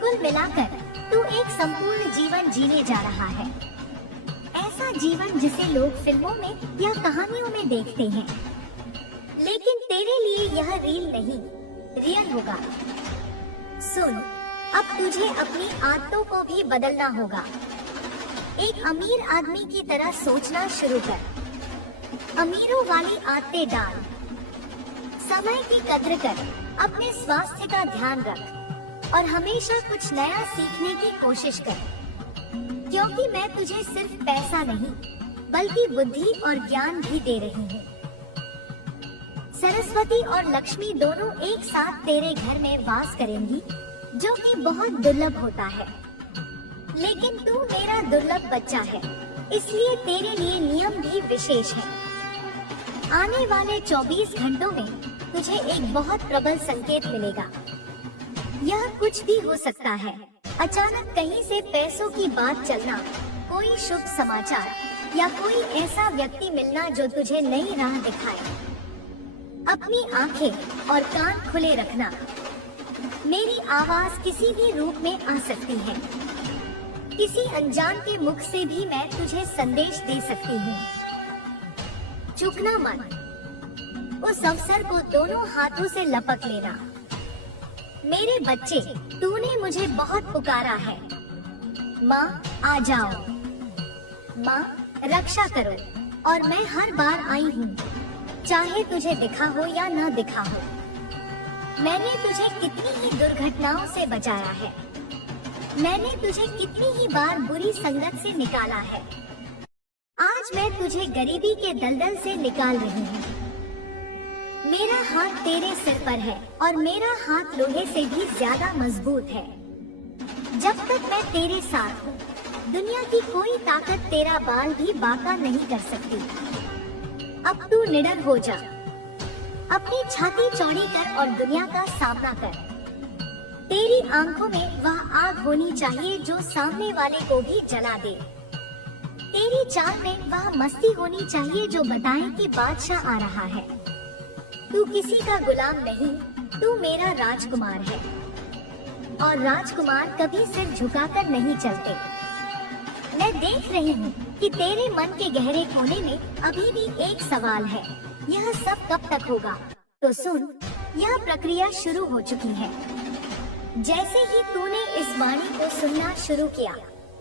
कुल मिलाकर तू एक संपूर्ण जीवन जीने जा रहा है, ऐसा जीवन जिसे लोग फिल्मों में या कहानियों में देखते हैं। लेकिन तेरे लिए यह रील नहीं, रियल होगा। सुन, अब तुझे अपनी आदतों को भी बदलना होगा। एक अमीर आदमी की तरह सोचना शुरू कर। अमीरों वाली आदतें डाल। समय की कद्र कर, अपने स्वास्थ्य का ध्यान रख और हमेशा कुछ नया सीखने की कोशिश कर, क्योंकि मैं तुझे सिर्फ पैसा नहीं बल्कि बुद्धि और ज्ञान भी दे रही हूँ। सरस्वती और लक्ष्मी दोनों एक साथ तेरे घर में वास करेंगी, जो कि बहुत दुर्लभ होता है। लेकिन तू मेरा दुर्लभ बच्चा है, इसलिए तेरे लिए नियम भी विशेष है। आने वाले 24 घंटों में तुझे एक बहुत प्रबल संकेत मिलेगा। यह कुछ भी हो सकता है, अचानक कहीं से पैसों की बात चलना, कोई शुभ समाचार या कोई ऐसा व्यक्ति मिलना जो तुझे नई राह दिखाए। अपनी आंखें और कान खुले रखना। मेरी आवाज किसी भी रूप में आ सकती है। किसी अनजान के मुख से भी मैं तुझे संदेश दे सकती हूँ। चूकना मत। उस अवसर को दोनों हाथों से लपक लेना। मेरे बच्चे, तूने मुझे बहुत पुकारा है। माँ, आ जाओ। माँ, रक्षा करो। और मैं हर बार आई हूँ, चाहे तुझे दिखा हो या न दिखा हो। मैंने तुझे कितनी ही दुर्घटनाओं से बचाया है। मैंने तुझे कितनी ही बार बुरी संगत से निकाला है। आज मैं तुझे गरीबी के दलदल से निकाल रही हूँ। मेरा हाथ तेरे सिर पर है और मेरा हाथ लोहे से भी ज्यादा मजबूत है। जब तक मैं तेरे साथ हूँ, दुनिया की कोई ताकत तेरा बाल भी बांका नहीं कर सकती। अब तू निडर हो जा। अपनी छाती चौड़ी कर और दुनिया का सामना कर। तेरी आंखों में वह आग होनी चाहिए जो सामने वाले को भी जला दे। तेरी चाल में वह मस्ती होनी चाहिए जो बताए कि बादशाह आ रहा है। तू किसी का गुलाम नहीं, तू मेरा राजकुमार है। और राजकुमार कभी सिर झुकाकर नहीं चलते। मैं देख रही हूँ कि तेरे मन के गहरे कोने में अभी भी एक सवाल है, यह सब कब तक होगा? तो सुन, यह प्रक्रिया शुरू हो चुकी है। जैसे ही तूने इस वाणी को सुनना शुरू किया,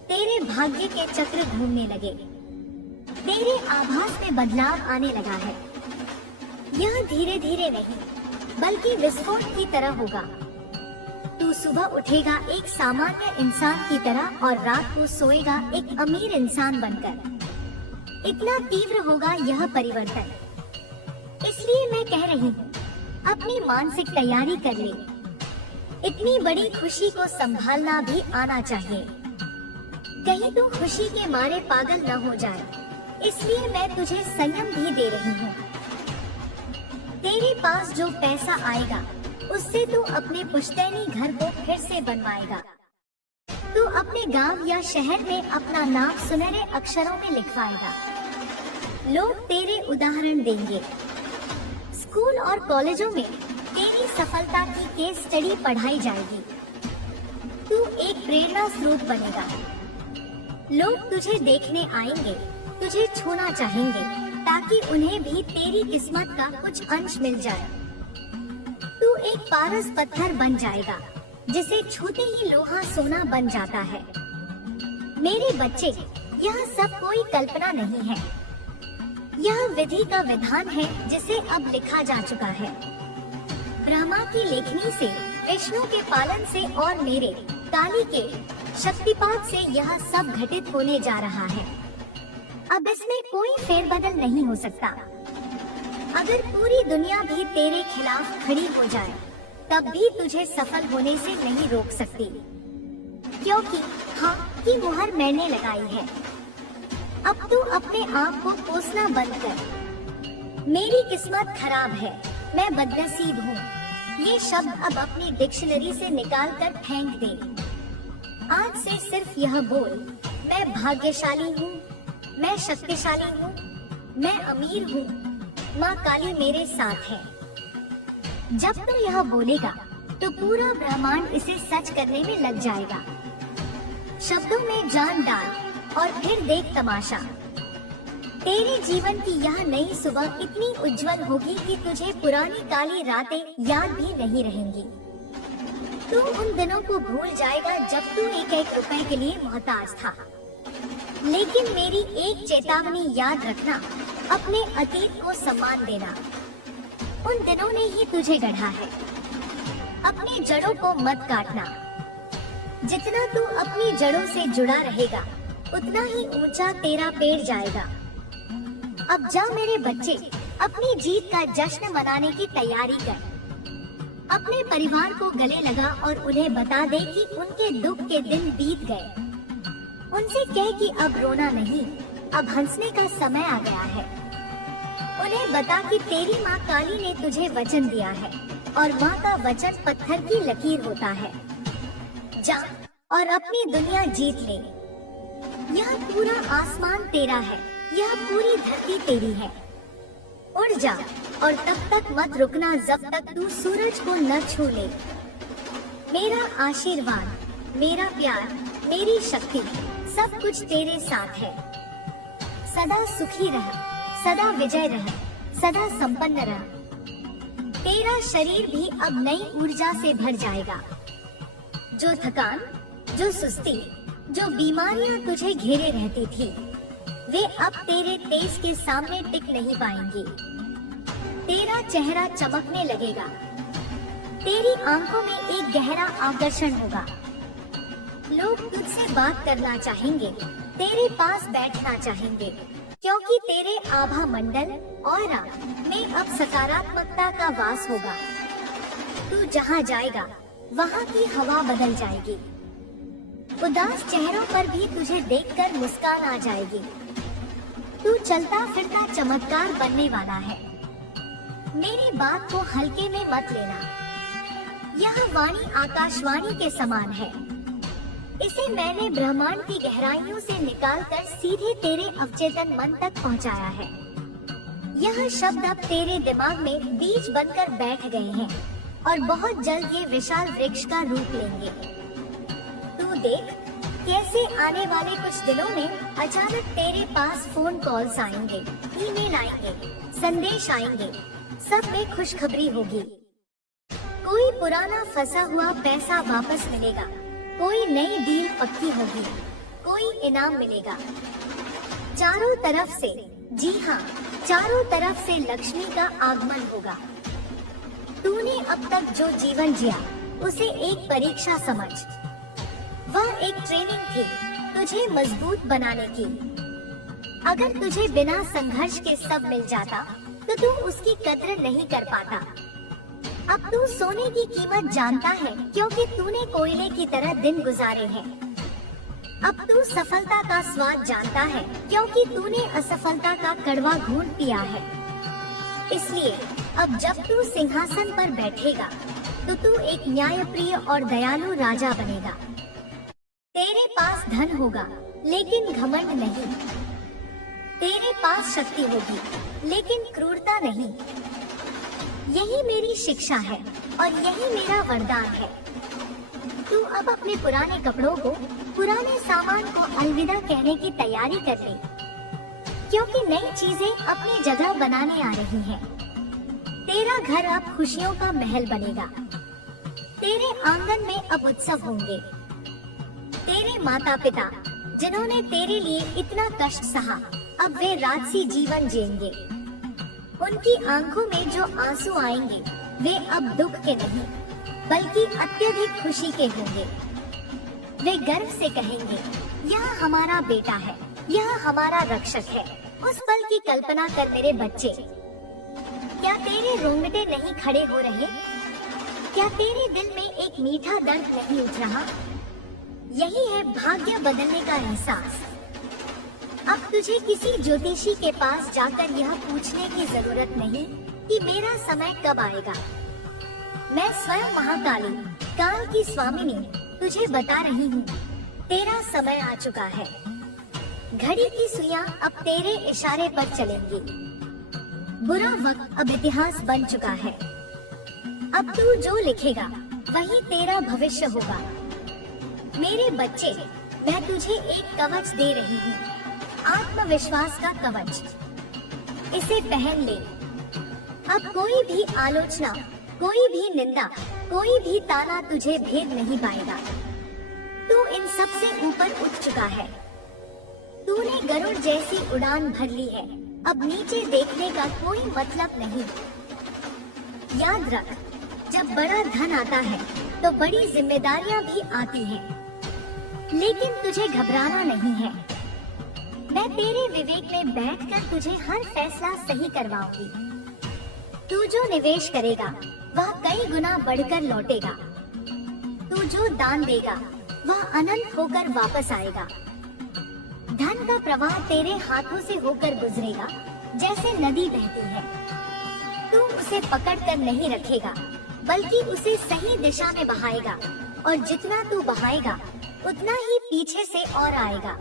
तेरे भाग्य के चक्र घूमने लगे। तेरे आभास में बदलाव आने लगा है। यह धीरे धीरे नहीं, बल्कि विस्फोट की तरह होगा। तू सुबह उठेगा एक सामान्य इंसान की तरह और रात को सोएगा एक अमीर इंसान बनकर। इतना तीव्र होगा यह परिवर्तन। इसलिए मैं कह रही हूँ, अपनी मानसिक तैयारी कर ले। इतनी बड़ी खुशी को संभालना भी आना चाहिए। कहीं तू खुशी के मारे पागल न हो जाए, इसलिए मैं तुझे संयम भी दे रही हूँ। तेरे पास जो पैसा आएगा, उससे तू अपने पुश्तैनी घर को फिर से बनवाएगा। तू अपने गांव या शहर में अपना नाम सुनहरे अक्षरों में लिखवाएगा। लोग तेरे उदाहरण देंगे। स्कूल और कॉलेजों में तेरी सफलता की केस स्टडी पढ़ाई जाएगी। तू एक प्रेरणा स्रोत बनेगा। लोग तुझे देखने आएंगे, तुझे छूना चाहेंगे, ताकि उन्हें भी तेरी किस्मत का कुछ अंश मिल जाए। तू एक पारस पत्थर बन जाएगा, जिसे छूते ही लोहा सोना बन जाता है। मेरे बच्चे, यह सब कोई कल्पना नहीं है। यह विधि का विधान है जिसे अब लिखा जा चुका है। ब्रह्मा की लेखनी से, विष्णु के पालन से और मेरे काली के शक्तिपात से यह सब घटित होने जा रहा है। अब इसमें कोई फेरबदल नहीं हो सकता। अगर पूरी दुनिया भी तेरे खिलाफ खड़ी हो जाए, तब भी तुझे सफल होने से नहीं रोक सकती, क्योंकि हाँ की मुहर मैंने लगाई है। अब तू अपने आप को कोसना बंद कर। मेरी किस्मत खराब है, मैं बदनसीब हूँ, ये शब्द अब अपनी डिक्शनरी से निकाल कर फेंक दे। आज से सिर्फ यह बोल, मैं भाग्यशाली हूँ, मैं शक्तिशाली हूँ, मैं अमीर हूँ, माँ काली मेरे साथ है। जब तू यह बोलेगा, तो पूरा ब्रह्मांड इसे सच करने में लग जाएगा। शब्दों में जान डाल और फिर देख तमाशा। तेरे जीवन की यह नई सुबह इतनी उज्जवल होगी कि तुझे पुरानी काली रातें याद भी नहीं रहेंगी। तू उन दिनों को भूल जाएगा जब तू एक एक रुपए के लिए मोहताज था। लेकिन मेरी एक चेतावनी याद रखना, अपने अतीत को सम्मान देना। उन दिनों ने ही तुझे गढ़ा है। अपनी जड़ों को मत काटना। जितना तू अपनी जड़ों से जुड़ा रहेगा, उतना ही ऊंचा तेरा पेड़ जाएगा। अब जा मेरे बच्चे, अपनी जीत का जश्न मनाने की तैयारी कर। अपने परिवार को गले लगा और उन्हें बता दे कि उनके दुख के दिन बीत गए। उनसे कह कि अब रोना नहीं, अब हंसने का समय आ गया है। उन्हें बता कि तेरी माँ काली ने तुझे वचन दिया है और माँ का वचन पत्थर की लकीर होता है। जा और अपनी दुनिया जीत ले। यह पूरा आसमान तेरा है, यह पूरी धरती तेरी है। उड़ जा और तब तक मत रुकना जब तक तू सूरज को न छू ले। मेरा आशीर्वाद, मेरा प्यार, मेरी शक्ति, सब कुछ तेरे साथ है। सदा सुखी रह, सदा विजय रह, सदा संपन्न रह। तेरा शरीर भी अब नई ऊर्जा से भर जाएगा। जो थकान, जो सुस्ती, जो बीमारियां तुझे घेरे रहती थी, वे अब तेरे तेज के सामने टिक नहीं पाएंगी। तेरा चेहरा चमकने लगेगा। तेरी आंखों में एक गहरा आकर्षण होगा। लोग तुझसे बात करना चाहेंगे, तेरे पास बैठना चाहेंगे, क्योंकि तेरे आभा मंडल ऑरा में अब सकारात्मकता का वास होगा। तू जहाँ जाएगा, वहाँ की हवा बदल जाएगी। उदास चेहरों पर भी तुझे देखकर मुस्कान आ जाएगी। तू चलता फिरता चमत्कार बनने वाला है। मेरी बात को हल्के में मत लेना। यह वाणी आकाशवाणी के समान है। इसे मैंने ब्रह्मांड की गहराइयों से निकालकर सीधे तेरे अवचेतन मन तक पहुंचाया है। यह शब्द अब तेरे दिमाग में बीज बनकर बैठ गए हैं और बहुत जल्द ये विशाल वृक्ष का रूप लेंगे। तू देख कैसे आने वाले कुछ दिनों में अचानक तेरे पास फोन कॉल्स आएंगे, ईमेल आएंगे, संदेश आएंगे, सब में खुशखबरी होगी। कोई पुराना फंसा हुआ पैसा वापस मिलेगा, कोई नई डील पक्की होगी, कोई इनाम मिलेगा। चारों तरफ से, जी हाँ, चारों तरफ से लक्ष्मी का आगमन होगा। तूने अब तक जो जीवन जिया, उसे एक परीक्षा समझ। वह एक ट्रेनिंग थी तुझे मजबूत बनाने की। अगर तुझे बिना संघर्ष के सब मिल जाता, तो तू उसकी कद्र नहीं कर पाता। अब तू सोने की कीमत जानता है, क्योंकि तूने कोयले की तरह दिन गुजारे हैं। अब तू सफलता का स्वाद जानता है, क्योंकि तूने असफलता का कड़वा घूंट पिया है। इसलिए अब जब तू सिंहासन पर बैठेगा, तो तू एक न्यायप्रिय और दयालु राजा बनेगा। तेरे पास धन होगा, लेकिन घमंड नहीं। तेरे पास शक्ति होगी, लेकिन क्रूरता नहीं। यही मेरी शिक्षा है और यही मेरा वरदान है। तू अब अपने पुराने कपड़ों को, पुराने सामान को अलविदा कहने की तैयारी कर ले, क्योंकि नई चीजें अपनी जगह बनाने आ रही हैं। तेरा घर अब खुशियों का महल बनेगा। तेरे आंगन में अब उत्सव होंगे। तेरे माता पिता, जिन्होंने तेरे लिए इतना कष्ट सहा, अब वे राजसी जीवन जिएंगे। उनकी आंखों में जो आंसू आएंगे, वे अब दुख के नहीं, बल्कि अत्यधिक खुशी के होंगे। वे गर्व से कहेंगे, यह हमारा बेटा है, यह हमारा रक्षक है। उस पल की कल्पना कर मेरे बच्चे। क्या तेरे रोंगटे नहीं खड़े हो रहे? क्या तेरे दिल में एक मीठा दर्द नहीं उठ रहा? यही है भाग्य बदलने का एहसास। अब तुझे किसी ज्योतिषी के पास जाकर यह पूछने की जरूरत नहीं कि मेरा समय कब आएगा। मैं स्वयं महाकाली, काल की स्वामिनी, तुझे बता रही हूँ, तेरा समय आ चुका है। घड़ी की सुइयां अब तेरे इशारे पर चलेंगी। बुरा वक्त अब इतिहास बन चुका है। अब तू जो लिखेगा, वही तेरा भविष्य होगा। मेरे बच्चे, मैं तुझे एक कवच दे रही हूँ, आत्मविश्वास का कवच। इसे पहन ले। अब कोई भी आलोचना, कोई भी निंदा, कोई भी ताना तुझे भेद नहीं पाएगा। तू इन सब से ऊपर उठ चुका है। तूने गरुड़ जैसी उड़ान भर ली है। अब नीचे देखने का कोई मतलब नहीं। याद रख, जब बड़ा धन आता है तो बड़ी जिम्मेदारियां भी आती हैं। लेकिन तुझे घबराना नहीं है। मैं तेरे विवेक में बैठकर तुझे हर फैसला सही करवाऊंगी। तू जो निवेश करेगा वह कई गुना बढ़कर लौटेगा। तू जो दान देगा वह अनंत होकर वापस आएगा। धन का प्रवाह तेरे हाथों से होकर गुजरेगा जैसे नदी बहती है। तू उसे पकड़कर नहीं रखेगा, बल्कि उसे सही दिशा में बहाएगा, और जितना तू बहाएगा उतना ही पीछे से और आएगा।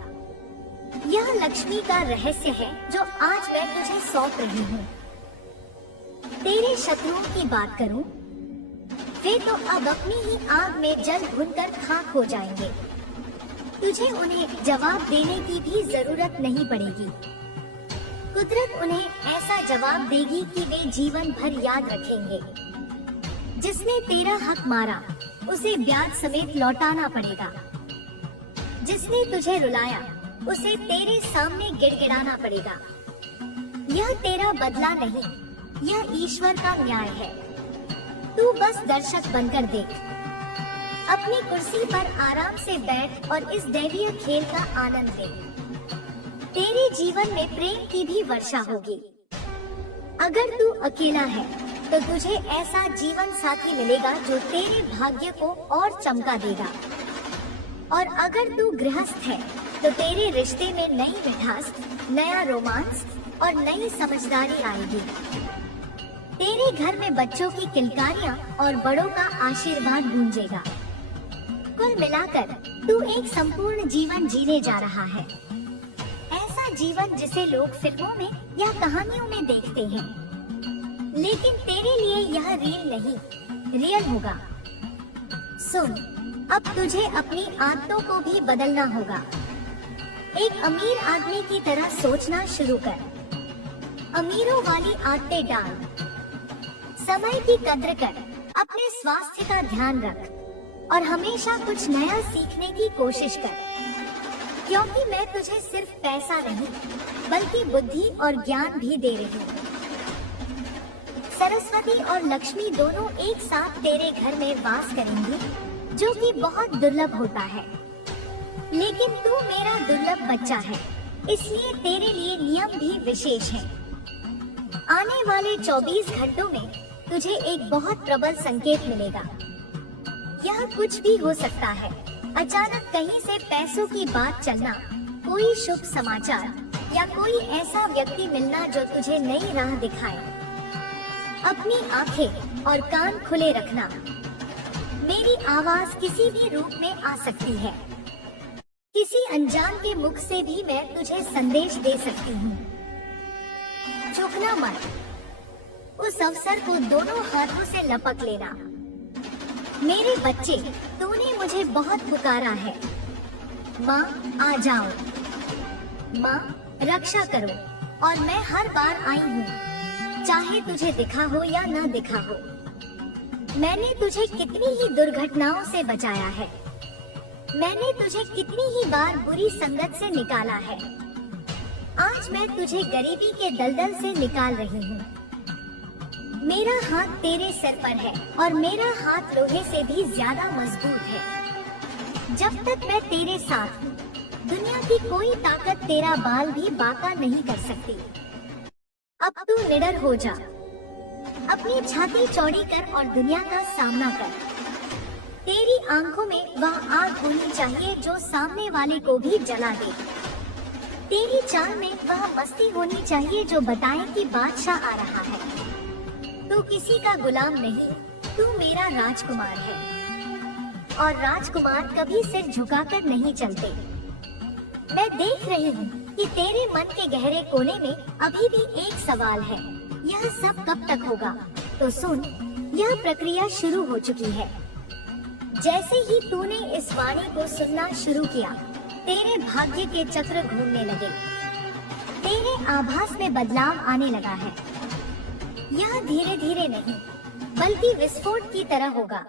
यह लक्ष्मी का रहस्य है जो आज मैं तुझे सौंप रही हूँ। तेरे शत्रुओं की बात करूँ, वे तो अब अपनी ही आग में जल भूनकर खाक हो जाएंगे। तुझे उन्हें जवाब देने की भी जरूरत नहीं पड़ेगी। कुदरत उन्हें ऐसा जवाब देगी कि वे जीवन भर याद रखेंगे। जिसने तेरा हक मारा उसे ब्याज समेत लौटाना पड़ेगा। जिसने तुझे रुलाया उसे तेरे सामने गिड़गिड़ाना पड़ेगा। यह तेरा बदला नहीं, यह ईश्वर का न्याय है। तू बस दर्शक बनकर देख। अपनी कुर्सी पर आराम से बैठ और इस दैवीय खेल का आनंद ले। तेरे जीवन में प्रेम की भी वर्षा होगी। अगर तू अकेला है तो तुझे ऐसा जीवन साथी मिलेगा जो तेरे भाग्य को और चमका देगा। और अगर तू गृहस्थ है तो तेरे रिश्ते में नई मिठास, नया रोमांस और नई समझदारी आएगी। तेरे घर में बच्चों की किलकारियां और बड़ों का आशीर्वाद गूंजेगा। कुल मिलाकर तू एक संपूर्ण जीवन जीने जा रहा है। ऐसा जीवन जिसे लोग फिल्मों में या कहानियों में देखते हैं। लेकिन तेरे लिए यह रियल नहीं, रियल होगा। सुन, अब तुझे अपनी आदतों को भी बदलना होगा। एक अमीर आदमी की तरह सोचना शुरू कर। अमीरों वाली आदतें डाल। समय की कद्र कर, अपने स्वास्थ्य का ध्यान रख और हमेशा कुछ नया सीखने की कोशिश कर। क्योंकि मैं तुझे सिर्फ पैसा नहीं बल्कि बुद्धि और ज्ञान भी दे रही हूँ। सरस्वती और लक्ष्मी दोनों एक साथ तेरे घर में वास करेंगी, जो कि बहुत दुर्लभ होता है। लेकिन तू मेरा दुर्लभ बच्चा है, इसलिए तेरे लिए नियम भी विशेष है। आने वाले 24 घंटों में तुझे एक बहुत प्रबल संकेत मिलेगा। यह कुछ भी हो सकता है। अचानक कहीं से पैसों की बात चलना, कोई शुभ समाचार या कोई ऐसा व्यक्ति मिलना जो तुझे नई राह दिखाए। अपनी आंखें और कान खुले रखना। मेरी आवाज किसी भी रूप में आ सकती है। किसी अनजान के मुख से भी मैं तुझे संदेश दे सकती हूँ। चूकना मत। उस अवसर को दोनों हाथों से लपक लेना। मेरे बच्चे, तूने मुझे बहुत पुकारा है। माँ, आ जाओ। माँ, रक्षा करो। और मैं हर बार आई हूँ, चाहे तुझे दिखा हो या ना दिखा हो। मैंने तुझे कितनी ही दुर्घटनाओं से बचाया है। मैंने तुझे कितनी ही बार बुरी संगत से निकाला है। आज मैं तुझे गरीबी के दलदल से निकाल रही हूँ। मेरा हाथ तेरे सिर पर है और मेरा हाथ लोहे से भी ज्यादा मजबूत है। जब तक मैं तेरे साथ हूँ, दुनिया की कोई ताकत तेरा बाल भी बांका नहीं कर सकती। अब तू निडर हो जा। अपनी छाती चौड़ी कर और दुनिया का सामना कर। तेरी आंखों में वह आग होनी चाहिए जो सामने वाले को भी जला दे। तेरी चाल में वह मस्ती होनी चाहिए जो बताए कि बादशाह आ रहा है। तू किसी का गुलाम नहीं, तू मेरा राजकुमार है। और राजकुमार कभी सिर झुकाकर नहीं चलते। मैं देख रही हूँ कि तेरे मन के गहरे कोने में अभी भी एक सवाल है, यह सब कब तक होगा? तो सुन, यह प्रक्रिया शुरू हो चुकी है। जैसे ही तूने इस वाणी को सुनना शुरू किया, तेरे भाग्य के चक्र घूमने लगे। तेरे आभास में बदलाव आने लगा है। यह धीरे धीरे नहीं बल्कि विस्फोट की तरह होगा।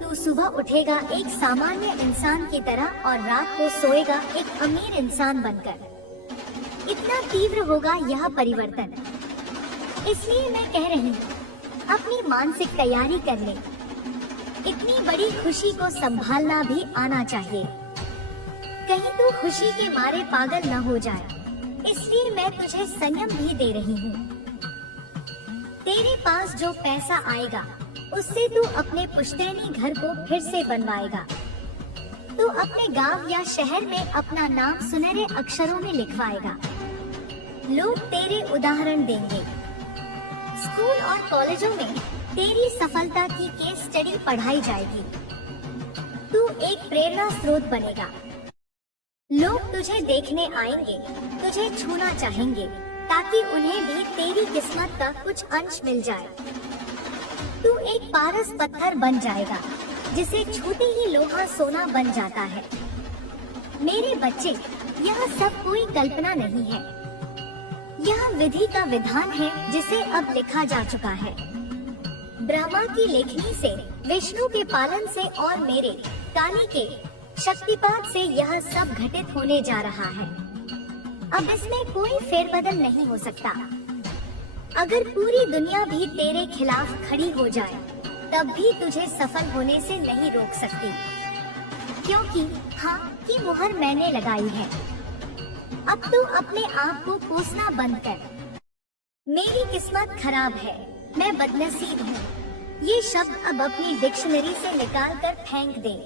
तू सुबह उठेगा एक सामान्य इंसान की तरह और रात को सोएगा एक अमीर इंसान बनकर। इतना तीव्र होगा यह परिवर्तन। इसलिए मैं कह रही हूँ, अपनी मानसिक तैयारी कर ले। इतनी बड़ी खुशी को संभालना भी आना चाहिए। कहीं तू खुशी के मारे पागल न हो जाए, इसलिए मैं तुझे संयम भी दे रही हूँ। तेरे पास जो पैसा आएगा उससे तू अपने पुश्तैनी घर को फिर से बनवाएगा। तू अपने गांव या शहर में अपना नाम सुनहरे अक्षरों में लिखवाएगा। लोग तेरे उदाहरण देंगे। स्कूल और कॉलेजों में तेरी सफलता की केस स्टडी पढ़ाई जाएगी। तू एक प्रेरणा स्रोत बनेगा। लोग तुझे देखने आएंगे, तुझे छूना चाहेंगे ताकि उन्हें भी तेरी किस्मत का कुछ अंश मिल जाए। तू एक पारस पत्थर बन जाएगा जिसे छूते ही लोहा सोना बन जाता है। मेरे बच्चे, यह सब कोई कल्पना नहीं है। यह विधि का विधान है जिसे अब लिखा जा चुका है। ब्रह्मा की लेखनी से, विष्णु के पालन से और मेरे काली के शक्तिपात से यह सब घटित होने जा रहा है। अब इसमें कोई फेरबदल नहीं हो सकता। अगर पूरी दुनिया भी तेरे खिलाफ खड़ी हो जाए, तब भी तुझे सफल होने से नहीं रोक सकती, क्योंकि हाँ की मुहर मैंने लगाई है। अब तू अपने आप को कोसना बंद कर। मेरी किस्मत खराब है, मैं बदनसीब हूँ, ये शब्द अब अपनी डिक्शनरी से निकाल कर फेंक दे।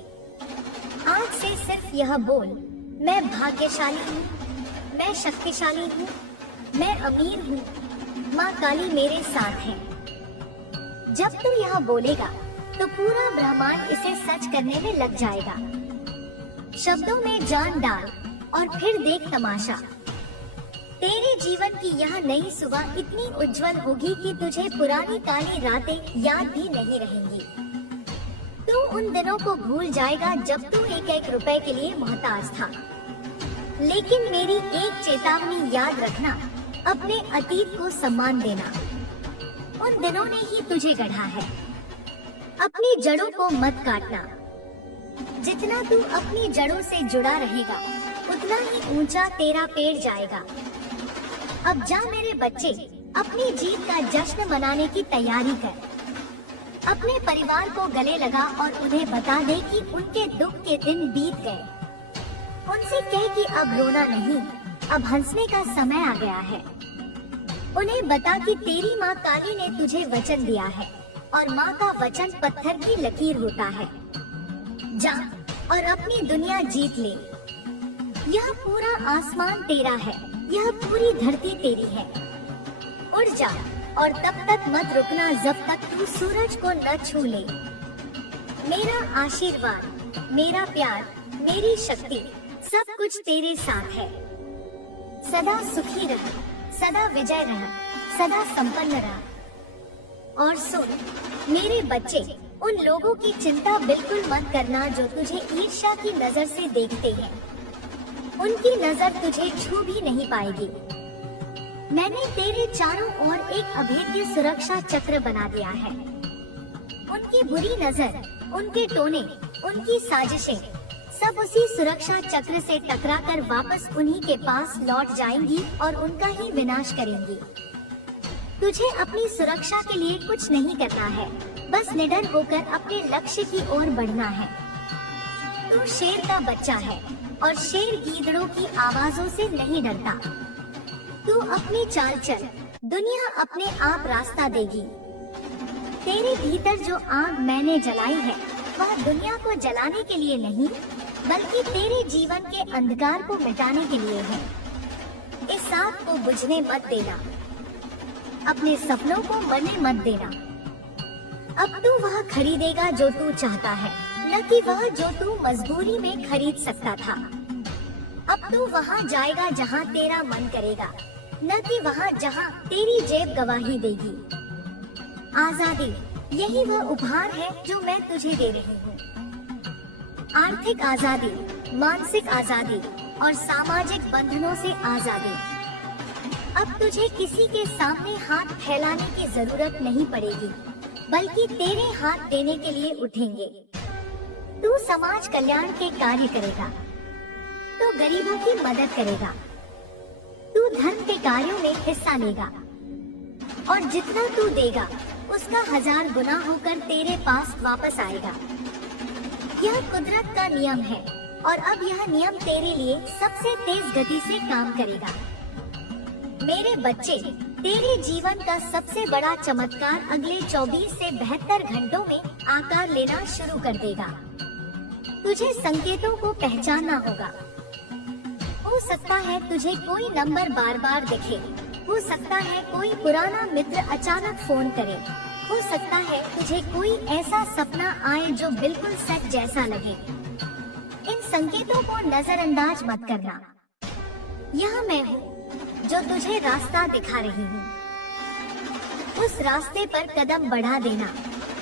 आज से सिर्फ यह बोल, मैं भाग्यशाली हूँ, मैं शक्तिशाली हूँ, मैं अमीर हूँ, माँ काली मेरे साथ है। जब तू यह बोलेगा तो पूरा ब्रह्मांड इसे सच करने में लग जाएगा। शब्दों में जान डाल और फिर देख तमाशा। तेरे जीवन की यह नई सुबह इतनी उज्जवल होगी कि तुझे पुरानी काली रातें याद भी नहीं रहेंगी। तू उन दिनों को भूल जाएगा जब तू एक एक रुपए के लिए मोहताज था। लेकिन मेरी एक चेतावनी याद रखना, अपने अतीत को सम्मान देना। उन दिनों ने ही तुझे गढ़ा है। अपनी जड़ों को मत काटना। जितना तू अपनी जड़ों से जुड़ा रहेगा, उतना ही ऊंचा तेरा पेड़ जाएगा। अब जा मेरे बच्चे, अपनी जीत का जश्न मनाने की तैयारी कर। अपने परिवार को गले लगा और उन्हें बता दे कि उनके दुख के दिन बीत गए। उनसे कह कि अब रोना नहीं, अब हंसने का समय आ गया है। उन्हें बता कि तेरी माँ काली ने तुझे वचन दिया है और माँ का वचन पत्थर की लकीर होता है। जा और अपनी दुनिया जीत ले। यह पूरा आसमान तेरा है, यह पूरी धरती तेरी है। उड़ जा और तब तक मत रुकना जब तक तू सूरज को न छू ले। मेरा आशीर्वाद, मेरा प्यार, मेरी शक्ति, सब कुछ तेरे साथ है। सदा सुखी रह, सदा विजय रह, सदा संपन्न रह। और सुन मेरे बच्चे, उन लोगों की चिंता बिल्कुल मत करना जो तुझे ईर्ष्या की नजर से देखते हैं। उनकी नजर तुझे छू भी नहीं पाएगी। मैंने तेरे चारों ओर एक अभेद्य सुरक्षा चक्र बना दिया है। उनकी बुरी नजर, उनके टोने, उनकी साजिशें सब उसी सुरक्षा चक्र से टकराकर वापस उन्हीं के पास लौट जाएंगी और उनका ही विनाश करेंगी। तुझे अपनी सुरक्षा के लिए कुछ नहीं करना है, बस निडर होकर अपने लक्ष्य की ओर बढ़ना है। तू शेर का बच्चा है और शेर गीदड़ों की आवाजों से नहीं डरता। तू अपनी चाल चल, दुनिया अपने आप रास्ता देगी। तेरे भीतर जो आग मैंने जलाई है, वह दुनिया को जलाने के लिए नहीं, बल्कि तेरे जीवन के अंधकार को मिटाने के लिए है। इस आग को बुझने मत देना, अपने सपनों को मरने मत देना। अब तू वह खरीदेगा जो तू चाहता है, न कि वह जो तू मजबूरी में खरीद सकता था। अब तू वहाँ जाएगा जहाँ तेरा मन करेगा, न कि वहाँ जहाँ तेरी जेब गवाही देगी। आजादी, यही वह उपहार है जो मैं तुझे दे रही हूँ। आर्थिक आजादी, मानसिक आजादी और सामाजिक बंधनों से आजादी। अब तुझे किसी के सामने हाथ फैलाने की जरूरत नहीं पड़ेगी, बल्कि तेरे हाथ देने के लिए उठेंगे। तू समाज कल्याण के कार्य करेगा, तो गरीबों की मदद करेगा। तू धर्म के कार्यों में हिस्सा लेगा और जितना तू देगा उसका 1000 गुना होकर तेरे पास वापस आएगा। यह कुदरत का नियम है और अब यह नियम तेरे लिए सबसे तेज गति से काम करेगा। मेरे बच्चे, तेरे जीवन का सबसे बड़ा चमत्कार अगले 24 से 72 घंटों में आकार लेना शुरू कर देगा। तुझे संकेतों को पहचानना होगा। हो सकता है तुझे कोई नंबर बार बार दिखे, हो सकता है कोई पुराना मित्र अचानक फोन करे, हो सकता है तुझे कोई ऐसा सपना आए जो बिल्कुल सच जैसा लगे। इन संकेतों को नजरअंदाज मत करना। यह मैं हूँ जो तुझे रास्ता दिखा रही हूँ। उस रास्ते पर कदम बढ़ा देना,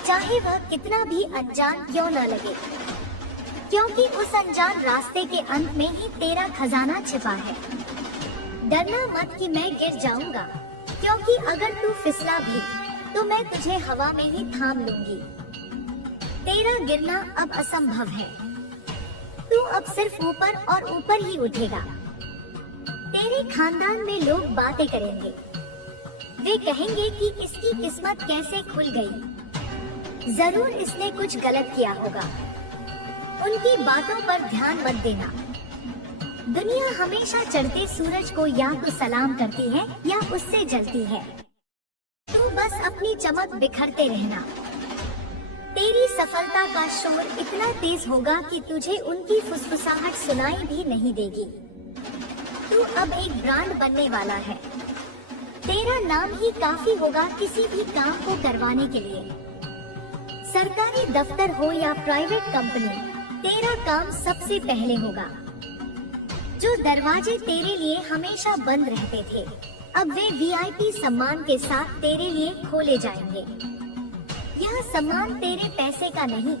चाहे वह कितना भी अनजान क्यों न लगे, क्योंकि उस अनजान रास्ते के अंत में ही तेरा खजाना छिपा है। डरना मत कि मैं गिर जाऊंगा, क्योंकि अगर तू फिसला भी तो मैं तुझे हवा में ही थाम लूंगी। तेरा गिरना अब असंभव है। तू अब सिर्फ ऊपर और ऊपर ही उठेगा। तेरे खानदान में लोग बातें करेंगे। वे कहेंगे कि इसकी किस्मत कैसे खुल गई। जरूर इसने कुछ गलत किया होगा। उनकी बातों पर ध्यान मत देना। दुनिया हमेशा चढ़ते सूरज को या तो सलाम करती है या उससे जलती है। तू बस अपनी चमक बिखरते रहना। तेरी सफलता का शोर इतना तेज होगा कि तुझे उनकी फुसफुसाहट सुनाई भी नहीं देगी। तू अब एक ब्रांड बनने वाला है। तेरा नाम ही काफी होगा किसी भी काम को करवाने के लिए। सरकारी दफ्तर हो या प्राइवेट कंपनी, तेरा काम सबसे पहले होगा। जो दरवाजे तेरे लिए हमेशा बंद रहते थे, अब वे वीआईपी सम्मान के साथ तेरे लिए खोले जाएंगे। यह सम्मान तेरे पैसे का नहीं,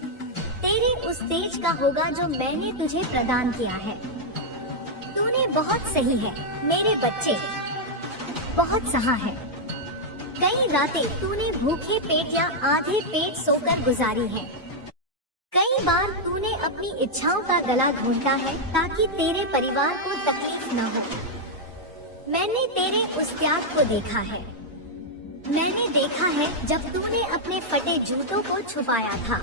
तेरे उस तेज का होगा जो मैंने तुझे प्रदान किया है। तूने बहुत सही है मेरे बच्चे, बहुत सहा है। कई रातें तूने भूखे पेट या आधे पेट सोकर गुजारी है। कई बार तूने अपनी इच्छाओं का गला घोंटा है ताकि तेरे परिवार को तकलीफ न हो। मैंने तेरे उस त्याग को देखा है। मैंने देखा है जब तूने अपने फटे जूतों को छुपाया था।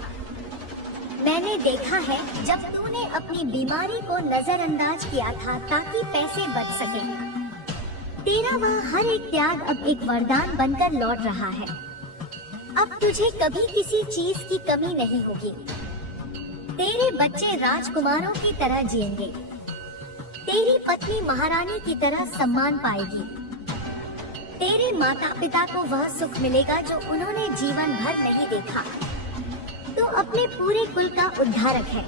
मैंने देखा है जब तूने अपनी बीमारी को नजरअंदाज किया था ताकि पैसे बच सके। तेरा वह हर एक त्याग अब एक वरदान बनकर लौट रहा है। अब तुझे कभी किसी चीज की कमी नहीं होगी। तेरे बच्चे राजकुमारों की तरह जिएंगे। तेरी पत्नी महारानी की तरह सम्मान पाएगी। तेरे माता पिता को वह सुख मिलेगा जो उन्होंने जीवन भर नहीं देखा। तू अपने पूरे कुल का उद्धारक है।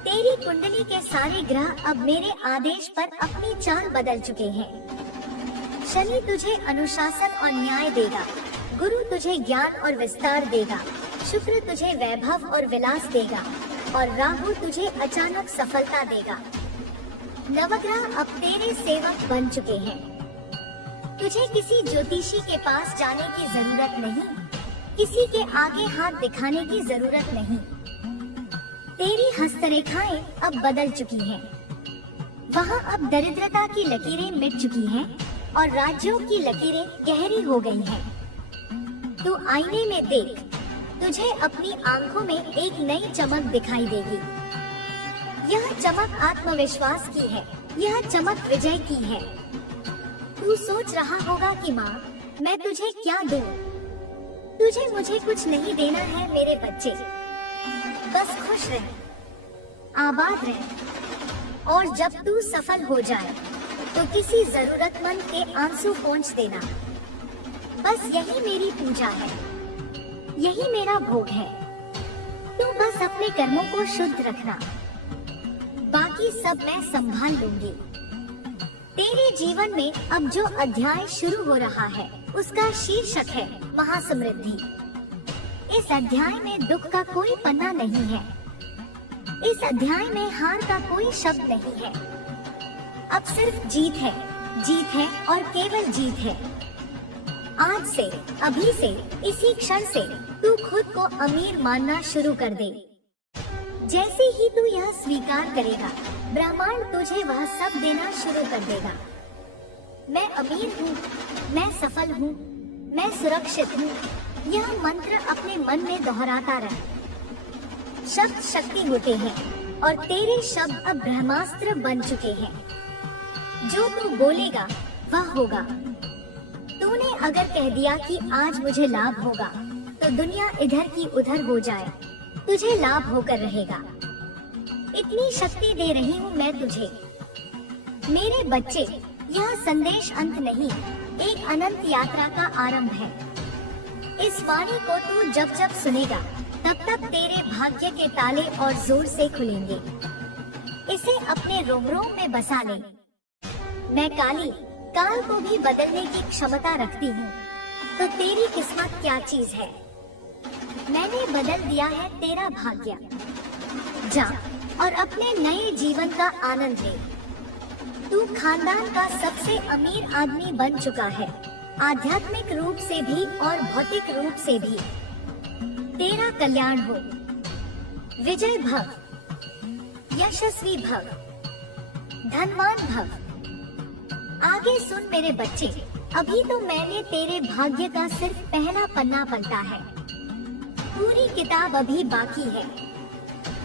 तेरी कुंडली के सारे ग्रह अब मेरे आदेश पर अपनी चाल बदल चुके हैं। शनि तुझे अनुशासन और न्याय देगा, गुरु तुझे ज्ञान और विस्तार देगा, शुक्र तुझे वैभव और विलास देगा और राहु तुझे अचानक सफलता देगा। नवग्रह अब तेरे सेवक बन चुके हैं। तुझे किसी ज्योतिषी के पास जाने की जरूरत नहीं, किसी के आगे हाथ दिखाने की जरूरत नहीं। तेरी हस्तरेखाएं अब बदल चुकी हैं। वहाँ अब दरिद्रता की लकीरें मिट चुकी हैं और राज्यों की लकीरें गहरी हो गई हैं। तू आईने में देख, तुझे अपनी आंखों में एक नई चमक दिखाई देगी। यह चमक आत्मविश्वास की है, यह चमक विजय की है। तू सोच रहा होगा कि माँ, मैं तुझे क्या दूँ? तुझे मुझे कुछ नहीं देना है मेरे बच्चे। बस खुश रह, आबाद रह और जब तू सफल हो जाए तो किसी जरूरतमंद के आंसू पहुँच देना। बस यही मेरी पूजा है, यही मेरा भोग है। तू बस अपने कर्मों को शुद्ध रखना, बाकी सब मैं संभाल लूंगी। तेरे जीवन में अब जो अध्याय शुरू हो रहा है उसका शीर्षक है महासमृद्धि। इस अध्याय में दुख का कोई पन्ना नहीं है। इस अध्याय में हार का कोई शब्द नहीं है। अब सिर्फ जीत है और केवल जीत है। आज से, अभी से, इसी क्षण से तू खुद को अमीर मानना शुरू कर दे। जैसे ही तू यह स्वीकार करेगा, ब्रह्मांड तुझे वह सब देना शुरू कर देगा। मैं अमीर हूँ, मैं सफल हूँ, मैं सुरक्षित हूँ। यह मंत्र अपने मन में दोहराता रह। शब्द शक्ति होते हैं और तेरे शब्द अब ब्रह्मास्त्र बन चुके हैं। जो तू बोलेगा वह होगा। तूने अगर कह दिया कि आज मुझे लाभ होगा, तो दुनिया इधर की उधर हो जाए, तुझे लाभ होकर रहेगा। इतनी शक्ति दे रही हूँ मैं तुझे। मेरे बच्चे, यह संदेश अंत नहीं, एक अनंत यात्रा का आरंभ है। इस वाणी को तू जब जब सुनेगा, तब तब तेरे भाग्य के ताले और जोर से खुलेंगे। इसे अपने रोम रोम में बसा ले। मैं काल को भी बदलने की क्षमता रखती हूँ, तो तेरी किस्मत क्या चीज है। मैंने बदल दिया है तेरा भाग्य। जा और अपने नए जीवन का आनंद ले। तू खानदान का सबसे अमीर आदमी बन चुका है, आध्यात्मिक रूप से भी और भौतिक रूप से भी। तेरा कल्याण हो। विजय भव, यशस्वी भव, धनवान भव। आगे सुन मेरे बच्चे, अभी तो मैंने तेरे भाग्य का सिर्फ पहला पन्ना पलटा है। पूरी किताब अभी बाकी है।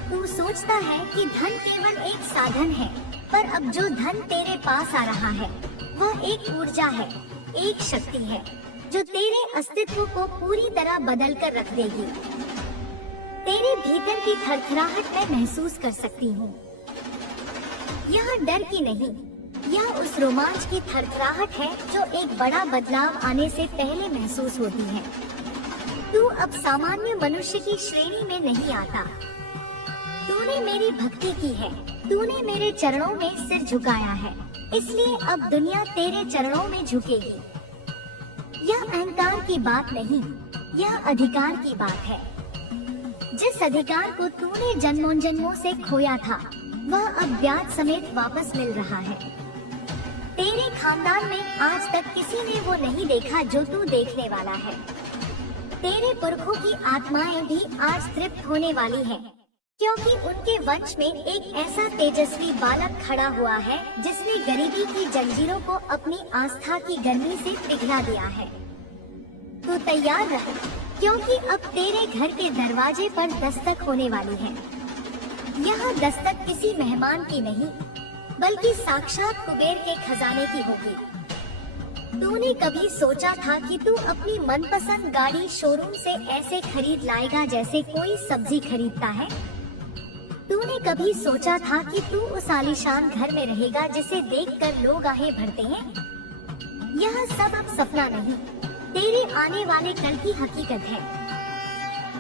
तू सोचता है कि धन केवल एक साधन है, पर अब जो धन तेरे पास आ रहा है, वह एक ऊर्जा है, एक शक्ति है, जो तेरे अस्तित्व को पूरी तरह बदल कर रख देगी। तेरे भीतर की थरथराहट मैं महसूस कर सकती हूँ। यह डर की नहीं, यह उस रोमांच की थरथराहट है जो एक बड़ा बदलाव आने से पहले महसूस होती है। तू अब सामान्य मनुष्य की श्रेणी में नहीं आता। तूने मेरी भक्ति की है, तूने मेरे चरणों में सिर झुकाया है, इसलिए अब दुनिया तेरे चरणों में झुकेगी। यह अहंकार की बात नहीं, यह अधिकार की बात है। जिस अधिकार को तूने जन्मों जन्मों से खोया था, वह अब ब्याज समेत वापस मिल रहा है। तेरे खानदान में आज तक किसी ने वो नहीं देखा जो तू देखने वाला है। तेरे पुरखों की आत्माएं भी आज तृप्त होने वाली हैं, क्योंकि उनके वंश में एक ऐसा तेजस्वी बालक खड़ा हुआ है जिसने गरीबी की जंजीरों को अपनी आस्था की गर्मी से पिघला दिया है। तू तैयार रह, क्योंकि अब तेरे घर के दरवाजे पर दस्तक होने वाली है। यह दस्तक किसी मेहमान की नहीं, बल्कि साक्षात कुबेर के खजाने की होगी। तूने कभी सोचा था कि तू अपनी मनपसंद गाड़ी शोरूम से ऐसे खरीद लाएगा जैसे कोई सब्जी खरीदता है? तूने कभी सोचा था कि तू उस आलीशान घर में रहेगा जिसे देखकर लोग आहें भरते हैं? यह सब अब सपना नहीं, तेरे आने वाले कल की हकीकत है।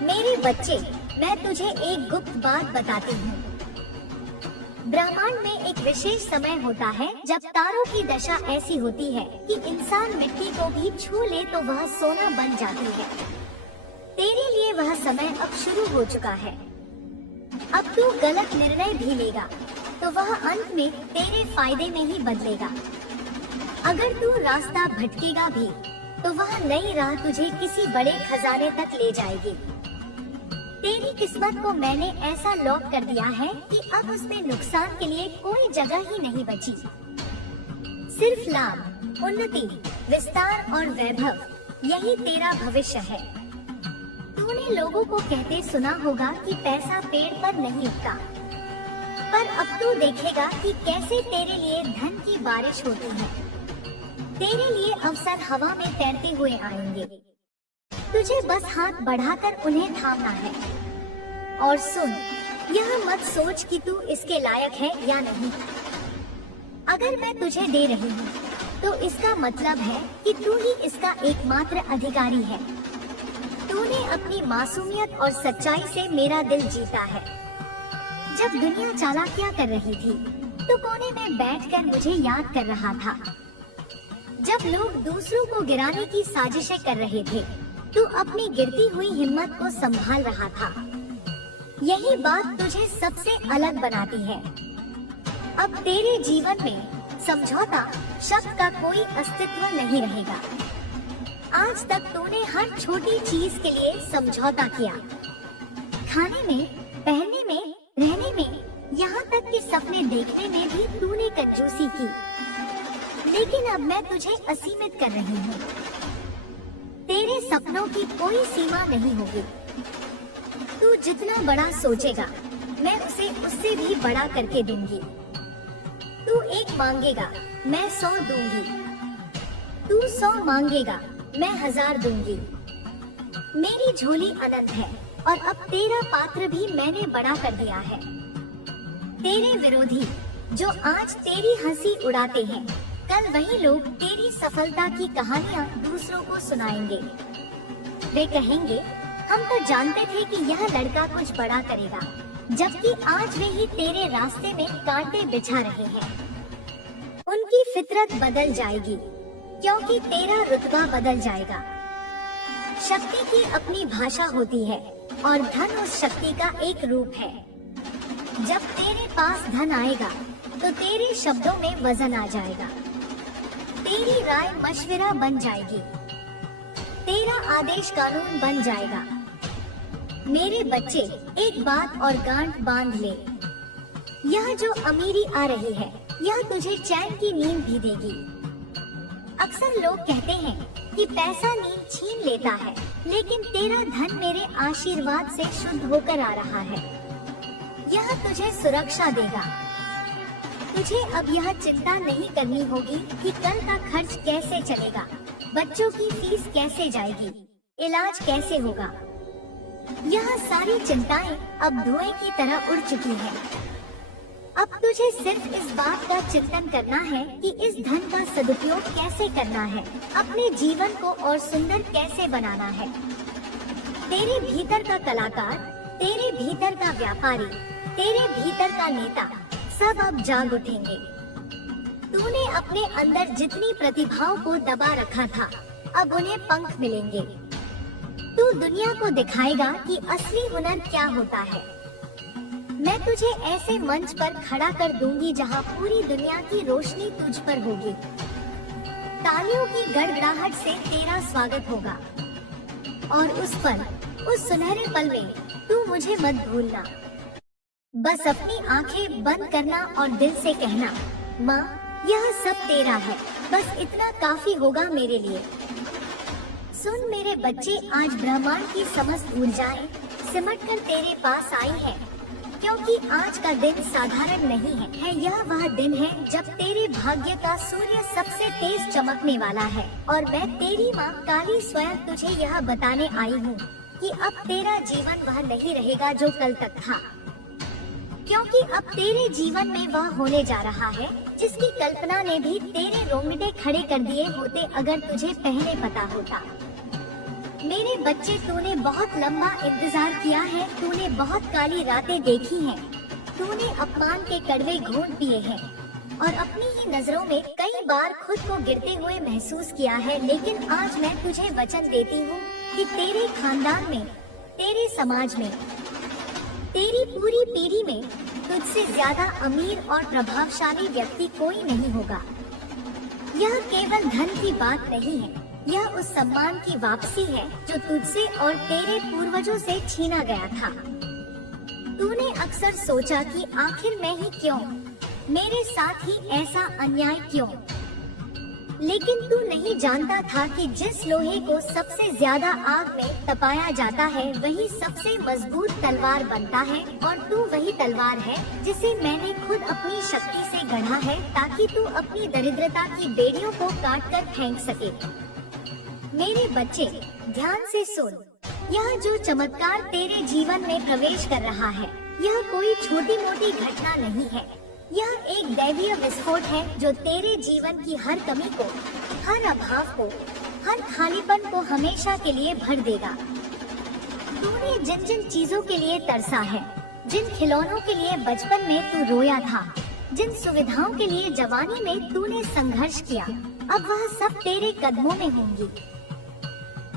मेरे बच्चे, मैं तुझे एक गुप्त बात बताती हूँ। ब्रह्मांड में एक विशेष समय होता है जब तारों की दशा ऐसी होती है कि इंसान मिट्टी को भी छू ले तो वह सोना बन जाती है। तेरे लिए वह समय अब शुरू हो चुका है। अब तू गलत निर्णय भी लेगा तो वह अंत में तेरे फायदे में ही बदलेगा। अगर तू रास्ता भटकेगा भी तो वह नई राह तुझे किसी बड़े खजाने तक ले जाएगी। तेरी किस्मत को मैंने ऐसा लॉक कर दिया है कि अब उसमें नुकसान के लिए कोई जगह ही नहीं बची। सिर्फ लाभ, उन्नति, विस्तार और वैभव, यही तेरा भविष्य है। तूने लोगों को कहते सुना होगा कि पैसा पेड़ पर नहीं उगता, पर अब तू देखेगा कि कैसे तेरे लिए धन की बारिश होती है। तेरे लिए अवसर हवा में तैरते हुए आएंगे। तुझे बस हाथ बढ़ाकर उन्हें थामना है। और सुन, यह मत सोच कि तू इसके लायक है या नहीं। अगर मैं तुझे दे रही हूँ, तो इसका मतलब है कि तू ही इसका एकमात्र अधिकारी है। तूने अपनी मासूमियत और सच्चाई से मेरा दिल जीता है। जब दुनिया चालाकियां कर रही थी, तो कोने में बैठकर मुझे याद कर रहा था। जब लोग दूसरों को गिराने की साजिशें कर रहे थे, तू अपनी गिरती हुई हिम्मत को संभाल रहा था। यही बात तुझे सबसे अलग बनाती है। अब तेरे जीवन में समझौता शब्द का कोई अस्तित्व नहीं रहेगा। आज तक तूने हर छोटी चीज के लिए समझौता किया, खाने में, पहनने में, रहने में, यहाँ तक कि सपने देखने में भी तूने कंजूसी की। लेकिन अब मैं तुझे असीमित कर रही हूँ। तेरे सपनों की कोई सीमा नहीं होगी। तू जितना बड़ा सोचेगा, मैं उसे उससे भी बड़ा करके दूंगी। तू 1 मांगेगा, मैं 100 दूंगी। तू 100 मांगेगा, मैं 1000 दूंगी। मेरी झोली अनंत है और अब तेरा पात्र भी मैंने बड़ा कर दिया है। तेरे विरोधी जो आज तेरी हंसी उड़ाते हैं, कल वही लोग तेरी सफलता की कहानियाँ दूसरों को सुनाएंगे। वे कहेंगे, हम तो जानते थे कि यह लड़का कुछ बड़ा करेगा, जबकि आज वे ही तेरे रास्ते में कांटे बिछा रहे हैं। उनकी फितरत बदल जाएगी, क्योंकि तेरा रुतबा बदल जाएगा। शक्ति की अपनी भाषा होती है और धन उस शक्ति का एक रूप है। जब तेरे पास धन आएगा, तो तेरे शब्दों में वजन आ जाएगा। तेरी राय मशवरा बन जाएगी। तेरा आदेश कानून बन जाएगा। मेरे बच्चे, एक बात और गांठ बांध ले। यह जो अमीरी आ रही है, यह तुझे चैन की नींद भी देगी। अक्सर लोग कहते हैं कि पैसा नींद छीन लेता है, लेकिन तेरा धन मेरे आशीर्वाद से शुद्ध होकर आ रहा है। यह तुझे सुरक्षा देगा। तुझे अब यह चिंता नहीं करनी होगी कि कल का खर्च कैसे चलेगा, बच्चों की फीस कैसे जाएगी, इलाज कैसे होगा। यह सारी चिंताएं अब धुएं की तरह उड़ चुकी हैं। अब तुझे सिर्फ इस बात का चिंतन करना है कि इस धन का सदुपयोग कैसे करना है, अपने जीवन को और सुंदर कैसे बनाना है। तेरे भीतर का कलाकार, तेरे भीतर का व्यापारी, तेरे भीतर का नेता सब अब जाग उठेंगे। तूने अपने अंदर जितनी प्रतिभाओं को दबा रखा था, अब उन्हें पंख मिलेंगे। तू दुनिया को दिखाएगा कि असली हुनर क्या होता है। मैं तुझे ऐसे मंच पर खड़ा कर दूंगी जहां पूरी दुनिया की रोशनी तुझ पर होगी। तालियों की गड़गड़ाहट से तेरा स्वागत होगा और उस सुनहरे पल में तू मुझे मत भूलना। बस अपनी आंखें बंद करना और दिल से कहना, माँ, यह सब तेरा है। बस इतना काफी होगा मेरे लिए। सुन मेरे बच्चे, आज ब्रह्मांड की समस्त ऊर्जाएं सिमटकर तेरे पास आई है, क्योंकि आज का दिन साधारण नहीं है। यह वह दिन है जब तेरे भाग्य का सूर्य सबसे तेज चमकने वाला है। और मैं तेरी माँ काली स्वयं तुझे यह बताने आई हूँ कि अब तेरा जीवन वह नहीं रहेगा जो कल तक था, क्योंकि अब तेरे जीवन में वह होने जा रहा है जिसकी कल्पना ने भी तेरे रोंगटे खड़े कर दिए होते अगर तुझे पहले पता होता। मेरे बच्चे, तूने बहुत लंबा इंतजार किया है। तूने बहुत काली रातें देखी हैं। तूने अपमान के कड़वे घूंट पिए हैं और अपनी ही नजरों में कई बार खुद को गिरते हुए महसूस किया है। लेकिन आज मैं तुझे वचन देती हूँ कि तेरे खानदान में, तेरे समाज में, तेरी पूरी पीढ़ी में तुझसे ज्यादा अमीर और प्रभावशाली व्यक्ति कोई नहीं होगा। यह केवल धन की बात नहीं है, यह उस सम्मान की वापसी है जो तुझसे और तेरे पूर्वजों से छीना गया था। तूने अक्सर सोचा कि आखिर मैं ही क्यों, मेरे साथ ही ऐसा अन्याय क्यों? लेकिन तू नहीं जानता था कि जिस लोहे को सबसे ज्यादा आग में तपाया जाता है वही सबसे मजबूत तलवार बनता है। और तू वही तलवार है जिसे मैंने खुद अपनी शक्ति से गढ़ा है, ताकि तू अपनी दरिद्रता की बेड़ियों को काट कर फेंक सके। मेरे बच्चे, ध्यान से सुन। यह जो चमत्कार तेरे जीवन में प्रवेश कर रहा है, यह कोई छोटी मोटी घटना नहीं है। यह एक दैवीय विस्फोट है जो तेरे जीवन की हर कमी को, हर अभाव को, हर खालीपन को हमेशा के लिए भर देगा। तूने जिन जिन चीजों के लिए तरसा है, जिन खिलौनों के लिए बचपन में तू रोया था, जिन सुविधाओं के लिए जवानी में तूने संघर्ष किया, अब वह सब तेरे कदमों में होंगी।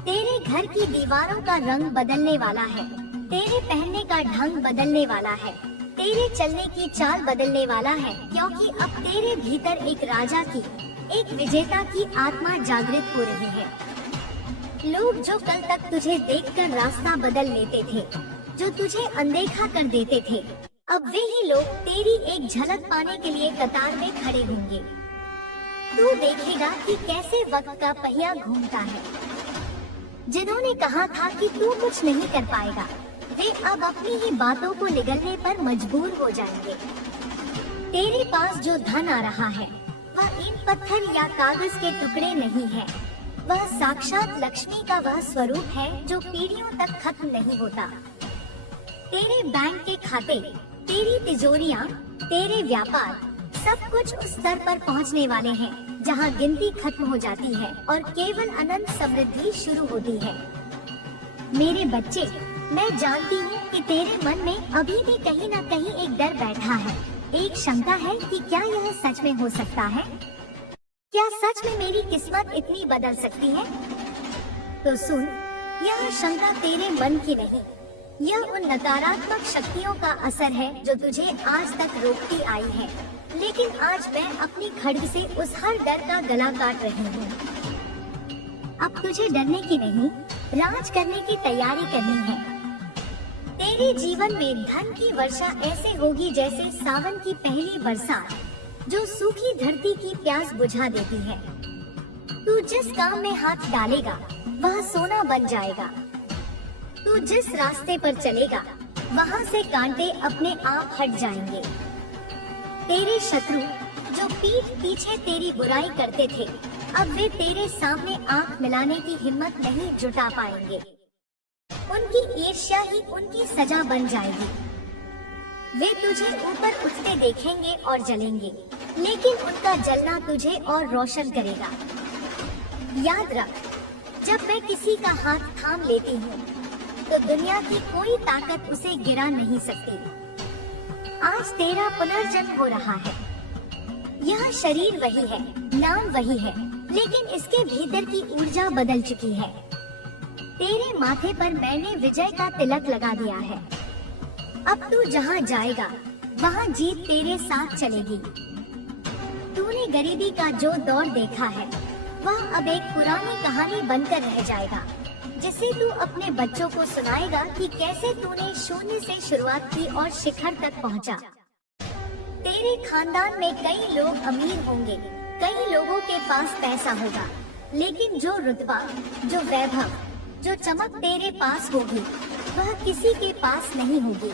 तेरे घर की दीवारों का रंग बदलने वाला है। तेरे पहनने का ढंग बदलने वाला है, तेरे चलने की चाल बदलने वाला है, क्योंकि अब तेरे भीतर एक राजा की, एक विजेता की आत्मा जागृत हो रही है। लोग जो कल तक तुझे देखकर रास्ता बदल लेते थे, जो तुझे अनदेखा कर देते थे, अब वे ही लोग तेरी एक झलक पाने के लिए कतार में खड़े होंगे। तू देखेगा कि कैसे वक्त का पहिया घूमता है। जिन्होंने कहा था कि तू कुछ नहीं कर पाएगा, वे अब अपनी ही बातों को निगलने पर मजबूर हो जाएंगे। तेरे पास जो धन आ रहा है, वह ईंट पत्थर या कागज के टुकड़े नहीं है, वह साक्षात लक्ष्मी का वह स्वरूप है जो पीढ़ियों तक खत्म नहीं होता। तेरे बैंक के खाते, तेरी तिजोरियां, तेरे व्यापार, सब कुछ उस स्तर पर पहुंचने वाले हैं जहां गिनती खत्म हो जाती है और केवल अनंत समृद्धि शुरू होती है। मेरे बच्चे, मैं जानती हूँ कि तेरे मन में अभी भी कहीं न कहीं एक डर बैठा है, एक शंका है कि क्या यह सच में हो सकता है? क्या सच में मेरी किस्मत इतनी बदल सकती है? तो सुन, यह शंका तेरे मन की नहीं, यह उन नकारात्मक शक्तियों का असर है जो तुझे आज तक रोकती आई है। लेकिन आज मैं अपनी खड्ग से उस हर डर का गला काट रही हूँ। अब तुझे डरने की नहीं, राज करने की तैयारी करनी है। तेरे जीवन में धन की वर्षा ऐसे होगी जैसे सावन की पहली बरसात, जो सूखी धरती की प्यास बुझा देती है। तू जिस काम में हाथ डालेगा, वह सोना बन जाएगा। तू जिस रास्ते पर चलेगा, वहाँ से कांटे अपने आप हट जाएंगे। तेरे शत्रु जो पीठ पीछे तेरी बुराई करते थे, अब वे तेरे सामने आंख मिलाने की हिम्मत नहीं जुटा पाएंगे। उनकी ईर्ष्या ही उनकी सजा बन जाएगी। वे तुझे ऊपर उठते देखेंगे और जलेंगे, लेकिन उनका जलना तुझे और रोशन करेगा। याद रख, जब मैं किसी का हाथ थाम लेती हूँ, तो दुनिया की कोई ताकत उसे गिरा नहीं सकती। आज तेरा पुनर्जन्म हो रहा है। यह शरीर वही है, नाम वही है, लेकिन इसके भीतर की ऊर्जा बदल चुकी है। तेरे माथे पर मैंने विजय का तिलक लगा दिया है। अब तू जहाँ जाएगा, वहाँ जीत तेरे साथ चलेगी। तूने गरीबी का जो दौर देखा है, वह अब एक पुरानी कहानी बनकर रह जाएगा, जिसे तू अपने बच्चों को सुनाएगा कि कैसे तूने शून्य से शुरुआत की और शिखर तक पहुंचा। तेरे खानदान में कई लोग अमीर होंगे, कई लोगों के पास पैसा होगा, लेकिन जो रुतबा, जो वैभव, जो चमक तेरे पास होगी, वह किसी के पास नहीं होगी।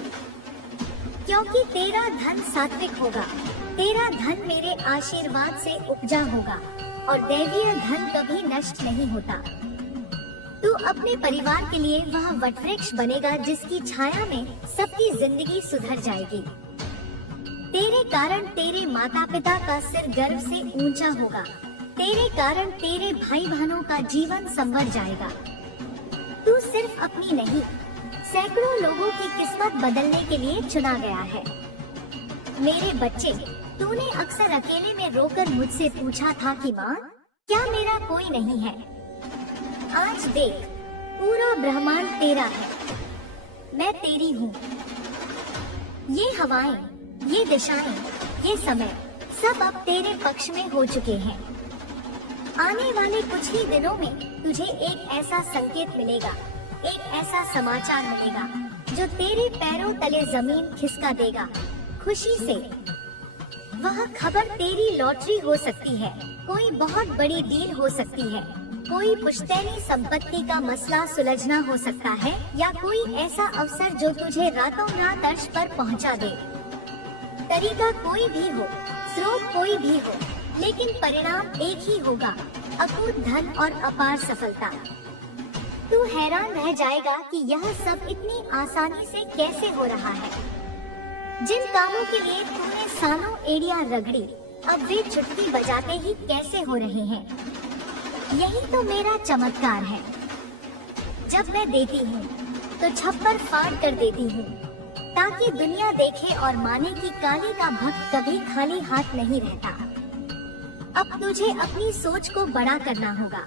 क्योंकि तेरा धन सात्विक होगा, तेरा धन मेरे आशीर्वाद से उपजा होगा, और दैवीय धन कभी नष्ट नहीं होता। तू अपने परिवार के लिए वह वटवृक्ष बनेगा जिसकी छाया में सबकी जिंदगी सुधर जाएगी। तेरे कारण तेरे माता पिता का सिर गर्व से ऊंचा होगा। तेरे कारण तेरे भाई बहनों का जीवन संवर जाएगा। तू सिर्फ अपनी नहीं, सैकड़ों लोगों की किस्मत बदलने के लिए चुना गया है। मेरे बच्चे, तूने अक्सर अकेले में रोकर मुझसे पूछा था कि माँ, क्या मेरा कोई नहीं है? आज देख, पूरा ब्रह्मांड तेरा है, मैं तेरी हूँ। ये हवाएं, ये दिशाएं, ये समय, सब अब तेरे पक्ष में हो चुके हैं। आने वाले कुछ ही दिनों में तुझे एक ऐसा संकेत मिलेगा, एक ऐसा समाचार मिलेगा जो तेरे पैरों तले जमीन खिसका देगा खुशी से। वह खबर तेरी लॉटरी हो सकती है, कोई बहुत बड़ी डील हो सकती है, कोई पुश्तैनी संपत्ति का मसला सुलझना हो सकता है, या कोई ऐसा अवसर जो तुझे रातों रात अर्श पर पहुंचा दे। तरीका कोई भी हो, स्रोत कोई भी हो, लेकिन परिणाम एक ही होगा, अकूत धन और अपार सफलता। तू हैरान रह जाएगा कि यह सब इतनी आसानी से कैसे हो रहा है। जिन कामों के लिए तूने सालों एड़ियां रगड़ी, अब वे चुटकी बजाते ही कैसे हो रहे हैं। यही तो मेरा चमत्कार है। जब मैं देती हूँ तो छप्पर फाड़ कर देती हूँ, ताकि दुनिया देखे और माने कि काली का भक्त कभी खाली हाथ नहीं रहता। अब तुझे अपनी सोच को बड़ा करना होगा।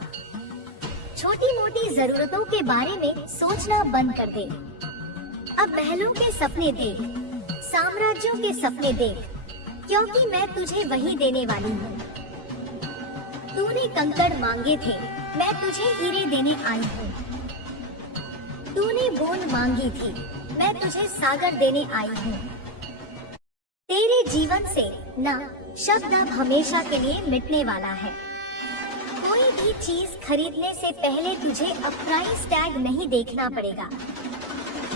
छोटी मोटी जरूरतों के बारे में सोचना बंद कर दे। अब महलों के सपने देख, साम्राज्यों के सपने देख, क्योंकि मैं तुझे वही देने वाली हूँ। तूने कंकड़ मांगे थे, मैं तुझे हीरे देने आई हूँ। तूने बूंद मांगी थी, मैं तुझे सागर देने आई हूँ। तेरे जीवन से न शब्द अब हमेशा के लिए मिटने वाला है। कोई भी चीज खरीदने से पहले तुझे अब प्राइस टैग नहीं देखना पड़ेगा।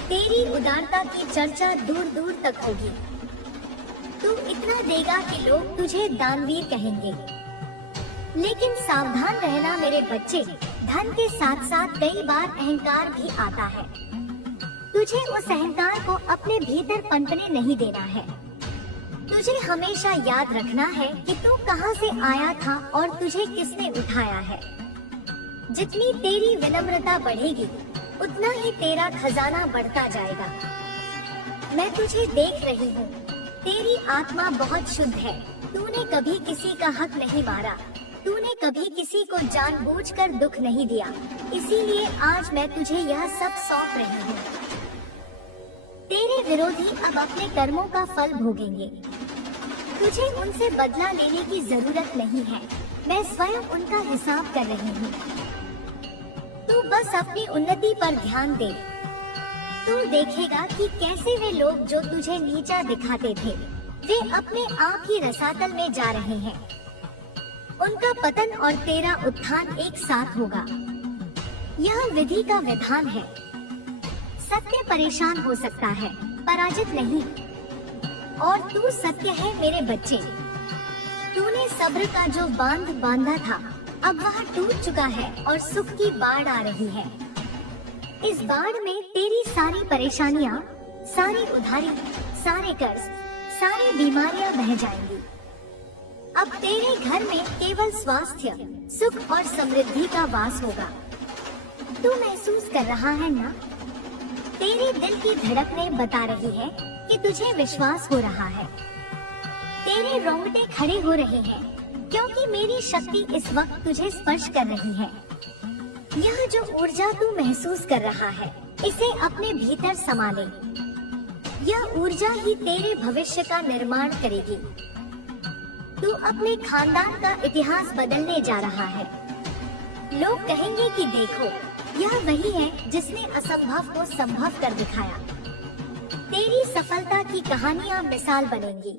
तेरी उदारता की चर्चा दूर दूर तक होगी। तू इतना देगा कि लोग तुझे दानवीर कहेंगे। लेकिन सावधान रहना मेरे बच्चे, धन के साथ साथ कई बार अहंकार भी आता है। तुझे उस अहंकार को अपने भीतर पनपने नहीं देना है। तुझे हमेशा याद रखना है कि तू कहां से आया था और तुझे किसने उठाया है। जितनी तेरी विनम्रता बढ़ेगी, उतना ही तेरा खजाना बढ़ता जाएगा। मैं तुझे देख रही हूँ, तेरी आत्मा बहुत शुद्ध है। तूने कभी किसी का हक नहीं मारा, तूने कभी किसी को जानबूझकर दुख नहीं दिया। इसीलिए आज मैं तुझे यह सब सौंप रही हूँ। तेरे विरोधी अब अपने कर्मों का फल भोगेंगे। तुझे उनसे बदला लेने की जरूरत नहीं है, मैं स्वयं उनका हिसाब कर रही हूँ। तू बस अपनी उन्नति पर ध्यान दे। तू देखेगा कि कैसे वे लोग जो तुझे नीचा दिखाते थे, वे अपने आप ही रसातल में जा रहे हैं। उनका पतन और तेरा उत्थान एक साथ होगा। यह विधि का विधान है। सत्य परेशान हो सकता है, पराजित नहीं। और तू सत्य है मेरे बच्चे। तूने सब्र का जो बांध बांधा था, अब वह टूट चुका है और सुख की बाढ़ आ रही है। इस बाढ़ में तेरी सारी परेशानियाँ, सारी उधारी, सारे कर्ज, सारी बीमारियाँ बह जाएंगी। अब तेरे घर में केवल स्वास्थ्य, सुख और समृद्धि का वास होगा। तू महसूस कर रहा है ना? तेरे दिल की धड़कनें बता रही है कि तुझे विश्वास हो रहा है। तेरे रोंगटे खड़े हो रहे हैं, क्योंकि मेरी शक्ति इस वक्त तुझे स्पर्श कर रही है। यह जो ऊर्जा तू महसूस कर रहा है, इसे अपने भीतर समा ले। यह ऊर्जा ही तेरे भविष्य का निर्माण करेगी। तू अपने खानदान का इतिहास बदलने जा रहा है। लोग कहेंगे कि देखो, यह वही है जिसने असंभव को संभव कर दिखाया। तेरी सफलता की कहानियाँ मिसाल बनेंगी।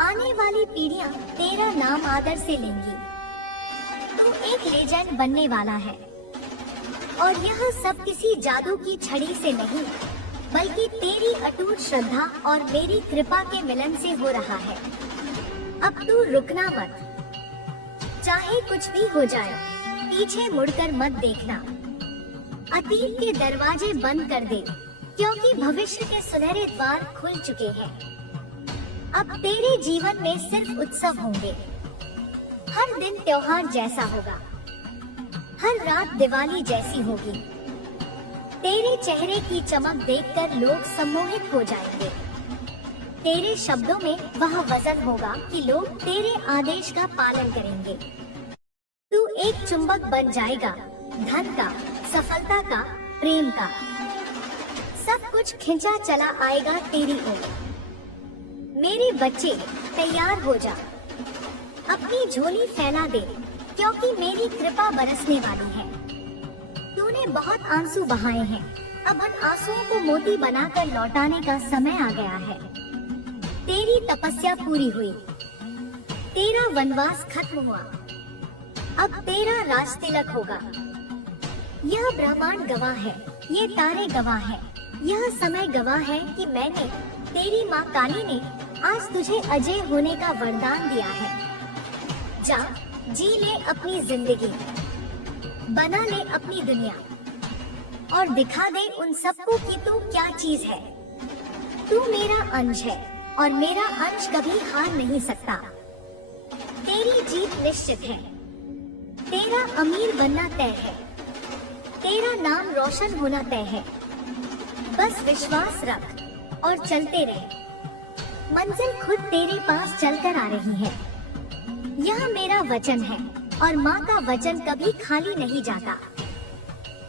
आने वाली पीढ़ियाँ तेरा नाम आदर से लेंगी। तू एक लेजेंड बनने वाला है। और यह सब किसी जादू की छड़ी से नहीं, बल्कि तेरी अटूट श्रद्धा और मेरी कृपा के मिलन से हो रहा है। अब तू रुकना मत। चाहे कुछ भी हो जाए, पीछे मुड़कर मत देखना। अतीत के दरवाजे बंद कर दे, क्योंकि भविष्य के सुनहरे द्वार खुल चुके हैं। अब तेरे जीवन में सिर्फ उत्सव होंगे। हर दिन त्योहार जैसा होगा, हर रात दिवाली जैसी होगी। तेरे चेहरे की चमक देखकर लोग सम्मोहित हो जाएंगे। तेरे शब्दों में वह वजन होगा कि लोग तेरे आदेश का पालन करेंगे। तू एक चुंबक बन जाएगा, धन का, सफलता का, प्रेम का। सब कुछ खिंचा चला आएगा तेरी ओर। मेरे बच्चे, तैयार हो जा। अपनी झोली फैला दे, क्योंकि मेरी कृपा बरसने वाली है। तूने बहुत आंसू बहाए हैं, अब उन आंसुओं को मोती बनाकर लौटाने का समय आ गया है। तेरी तपस्या पूरी हुई, तेरा वनवास खत्म हुआ। अब तेरा राज तिलक होगा। यह ब्रह्मांड गवाह है, ये तारे गवाह है, यह समय गवाह है कि मैंने, तेरी माँ काली ने आज तुझे अजय होने का वरदान दिया है। जा, जी ले अपनी जिंदगी, बना ले अपनी दुनिया और दिखा दे उन सबको कि तू क्या चीज है। तू मेरा अंश है और मेरा अंश कभी हार नहीं सकता। तेरी जीत निश्चित है। तेरा अमीर बनना तय है। तेरा नाम रोशन होना तय है। बस विश्वास रख और चलते रहे। मंजिल खुद तेरे पास चलकर आ रही है। यह मेरा वचन है और माँ का वचन कभी खाली नहीं जाता।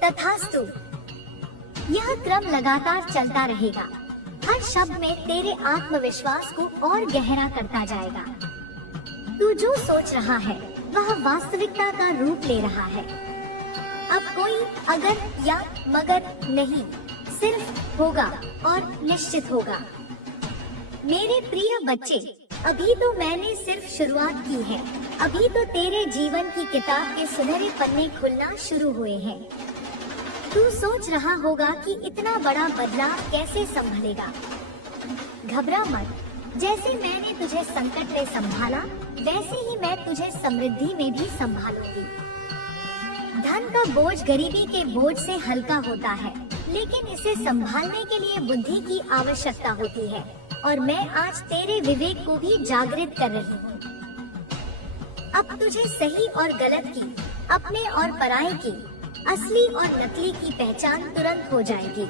तथास्तु। यह क्रम लगातार चलता रहेगा। हर शब्द में तेरे आत्मविश्वास को और गहरा करता जाएगा। तू जो सोच रहा है वह वास्तविकता का रूप ले रहा है। अब कोई अगर या मगर नहीं, सिर्फ होगा और निश्चित होगा। मेरे प्रिय बच्चे, अभी तो मैंने सिर्फ शुरुआत की है। अभी तो तेरे जीवन की किताब के सुनहरे पन्ने खुलना शुरू हुए हैं। तू सोच रहा होगा कि इतना बड़ा बदलाव कैसे संभलेगा। घबरा मत। जैसे मैंने तुझे संकट में संभाला, वैसे ही मैं तुझे समृद्धि में भी संभालूंगी। धन का बोझ गरीबी के बोझ से हल्का होता है, लेकिन इसे संभालने के लिए बुद्धि की आवश्यकता होती है। और मैं आज तेरे विवेक को भी जागृत कर रही हूँ। अब तुझे सही और गलत की, अपने और पराये की, असली और नकली की पहचान तुरंत हो जाएगी।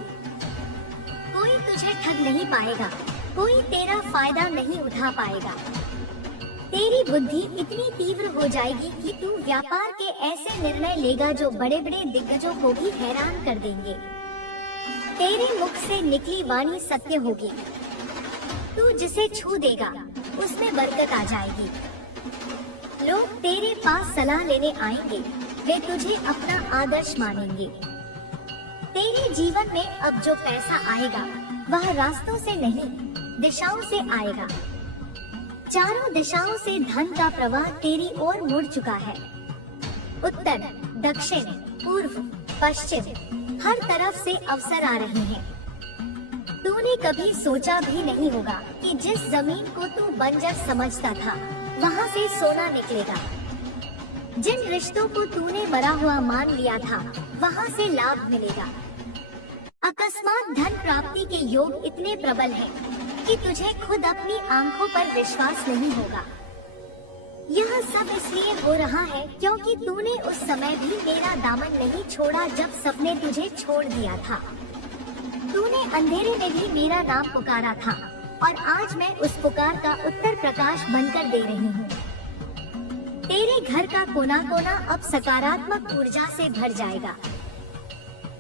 कोई तुझे ठग नहीं पाएगा, कोई तेरा फायदा नहीं उठा पाएगा। तेरी बुद्धि इतनी तीव्र हो जाएगी कि तू व्यापार के ऐसे निर्णय लेगा जो बड़े बड़े दिग्गजों को भी हैरान कर देंगे। तेरे मुख से निकली वाणी सत्य होगी। तू जिसे छू देगा उसमें बरकत आ जाएगी। लोग तेरे पास सलाह लेने आएंगे, वे तुझे अपना आदर्श मानेंगे। तेरे जीवन में अब जो पैसा आएगा वह रास्तों से नहीं, दिशाओं से आएगा। चारों दिशाओं से धन का प्रवाह तेरी ओर मुड़ चुका है। उत्तर, दक्षिण, पूर्व, पश्चिम, हर तरफ से अवसर आ रहे हैं। तूने कभी सोचा भी नहीं होगा कि जिस जमीन को तू बंजर समझता था, वहाँ से सोना निकलेगा। जिन रिश्तों को तूने मरा हुआ मान लिया था, वहाँ से लाभ मिलेगा। अकस्मात धन प्राप्ति के योग इतने प्रबल हैं कि तुझे खुद अपनी आंखों पर विश्वास नहीं होगा। यह सब इसलिए हो रहा है क्योंकि तूने उस समय भी मेरा दामन नहीं छोड़ा जब सबने तुझे छोड़ दिया था। तूने अंधेरे में भी मेरा नाम पुकारा था और आज मैं उस पुकार का उत्तर प्रकाश बनकर दे रही हूँ। तेरे घर का कोना कोना अब सकारात्मक ऊर्जा से भर जाएगा।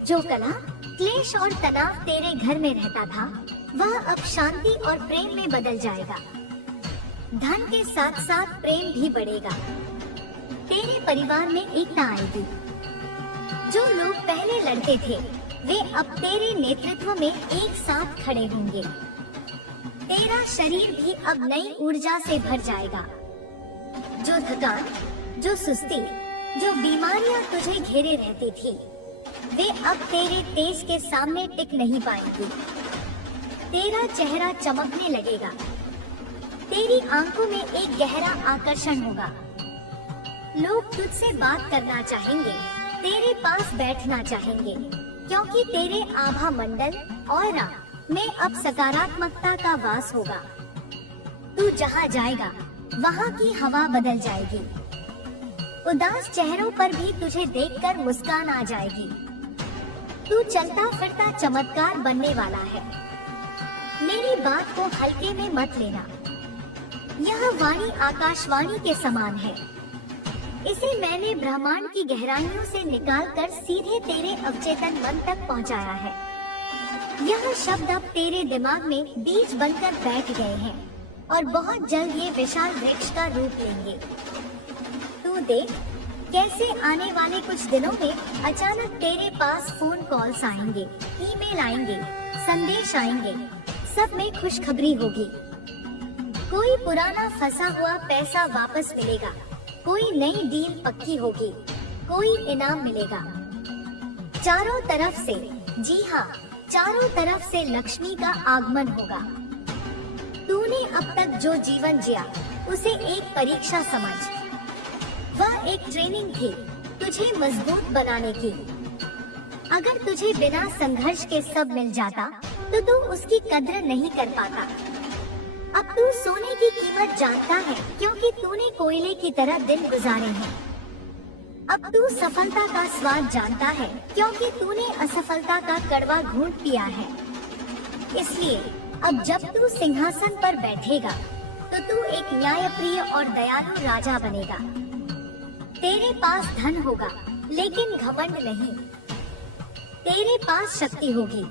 जो कलह, क्लेश और तनाव तेरे घर में रहता था, वह अब शांति और प्रेम में बदल जाएगा। धन के साथ साथ प्रेम भी बढ़ेगा। तेरे परिवार में एकता आएगी। जो लोग पहले लड़ते थे, वे अब तेरे नेतृत्व में एक साथ खड़े होंगे। तेरा शरीर भी अब नई ऊर्जा से भर जाएगा। जो थकान, जो सुस्ती, जो बीमारियां तुझे घेरे रहती थी, वे अब तेरे तेज के सामने टिक नहीं पाएंगी। तेरा चेहरा चमकने लगेगा। तेरी आंखों में एक गहरा आकर्षण होगा। लोग तुझसे बात करना चाहेंगे, तेरे पास बैठना चाहेंगे, क्योंकि तेरे आभा मंडल और में अब सकारात्मकता का वास होगा। तू जहाँ जाएगा वहाँ की हवा बदल जाएगी। उदास चेहरों पर भी तुझे देखकर मुस्कान आ जाएगी। तू चलता फिरता चमत्कार बनने वाला है। मेरी बात को हल्के में मत लेना। यह वाणी आकाशवाणी के समान है। इसे मैंने ब्रह्मांड की गहराइयों से निकालकर सीधे तेरे अवचेतन मन तक पहुंचाया है। यह शब्द अब तेरे दिमाग में बीज बनकर बैठ गए हैं और बहुत जल्द ये विशाल वृक्ष का रूप लेंगे। तू देख कैसे आने वाले कुछ दिनों में अचानक तेरे पास फोन कॉल्स आएंगे, ईमेल आएंगे, संदेश आएंगे, सब में खुशखबरी होगी। कोई पुराना फंसा हुआ पैसा वापस मिलेगा, कोई नई डील पक्की होगी, कोई इनाम मिलेगा। चारों तरफ से, जी हाँ, चारों तरफ से लक्ष्मी का आगमन होगा। तूने अब तक जो जीवन जिया उसे एक परीक्षा समझ। वह एक ट्रेनिंग थी तुझे मजबूत बनाने की। अगर तुझे बिना संघर्ष के सब मिल जाता तो तू उसकी कद्र नहीं कर पाता। अब तू सोने की कीमत जानता है क्योंकि तूने कोयले की तरह दिन गुजारे हैं। अब तू सफलता का स्वाद जानता है क्योंकि तूने असफलता का कड़वा घूंट पिया है। इसलिए अब जब तू सिंहासन पर बैठेगा तो तू एक न्यायप्रिय और दयालु राजा बनेगा। तेरे पास धन होगा लेकिन घमंड नहीं। तेरे पास शक्ति होगी,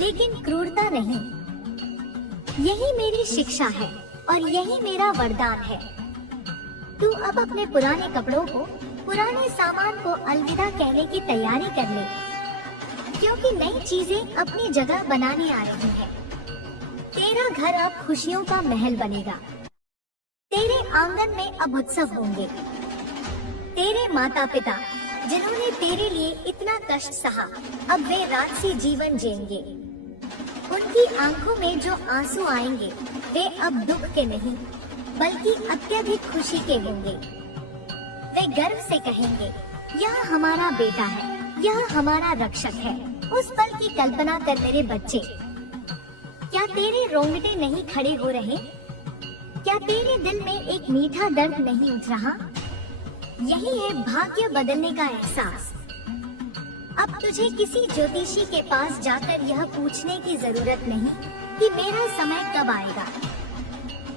लेकिन क्रूरता नहीं। यही मेरी शिक्षा है और यही मेरा वरदान है। तू अब अपने पुराने कपड़ों को, पुराने सामान को अलविदा कहने की तैयारी कर ले, क्योंकि नई चीजें अपनी जगह बनाने आ रही हैं। तेरा घर अब खुशियों का महल बनेगा। तेरे आंगन में अब उत्सव होंगे। तेरे माता पिता जिन्होंने तेरे लिए इतना कष्ट सहा, अब वे राजसी जीवन जिएंगे। उनकी आंखों में जो आंसू आएंगे, वे अब दुख के नहीं, बल्कि अत्यधिक खुशी के होंगे। वे गर्व से कहेंगे, यह हमारा बेटा है, यह हमारा रक्षक है। उस पल की कल्पना कर मेरे बच्चे। क्या तेरे रोंगटे नहीं खड़े हो रहे? क्या तेरे दिल में एक मीठा दर्द नहीं उठ रहा? यही है भाग्य बदलने का एहसास। अब तुझे किसी ज्योतिषी के पास जाकर यह पूछने की जरूरत नहीं कि मेरा समय कब आएगा।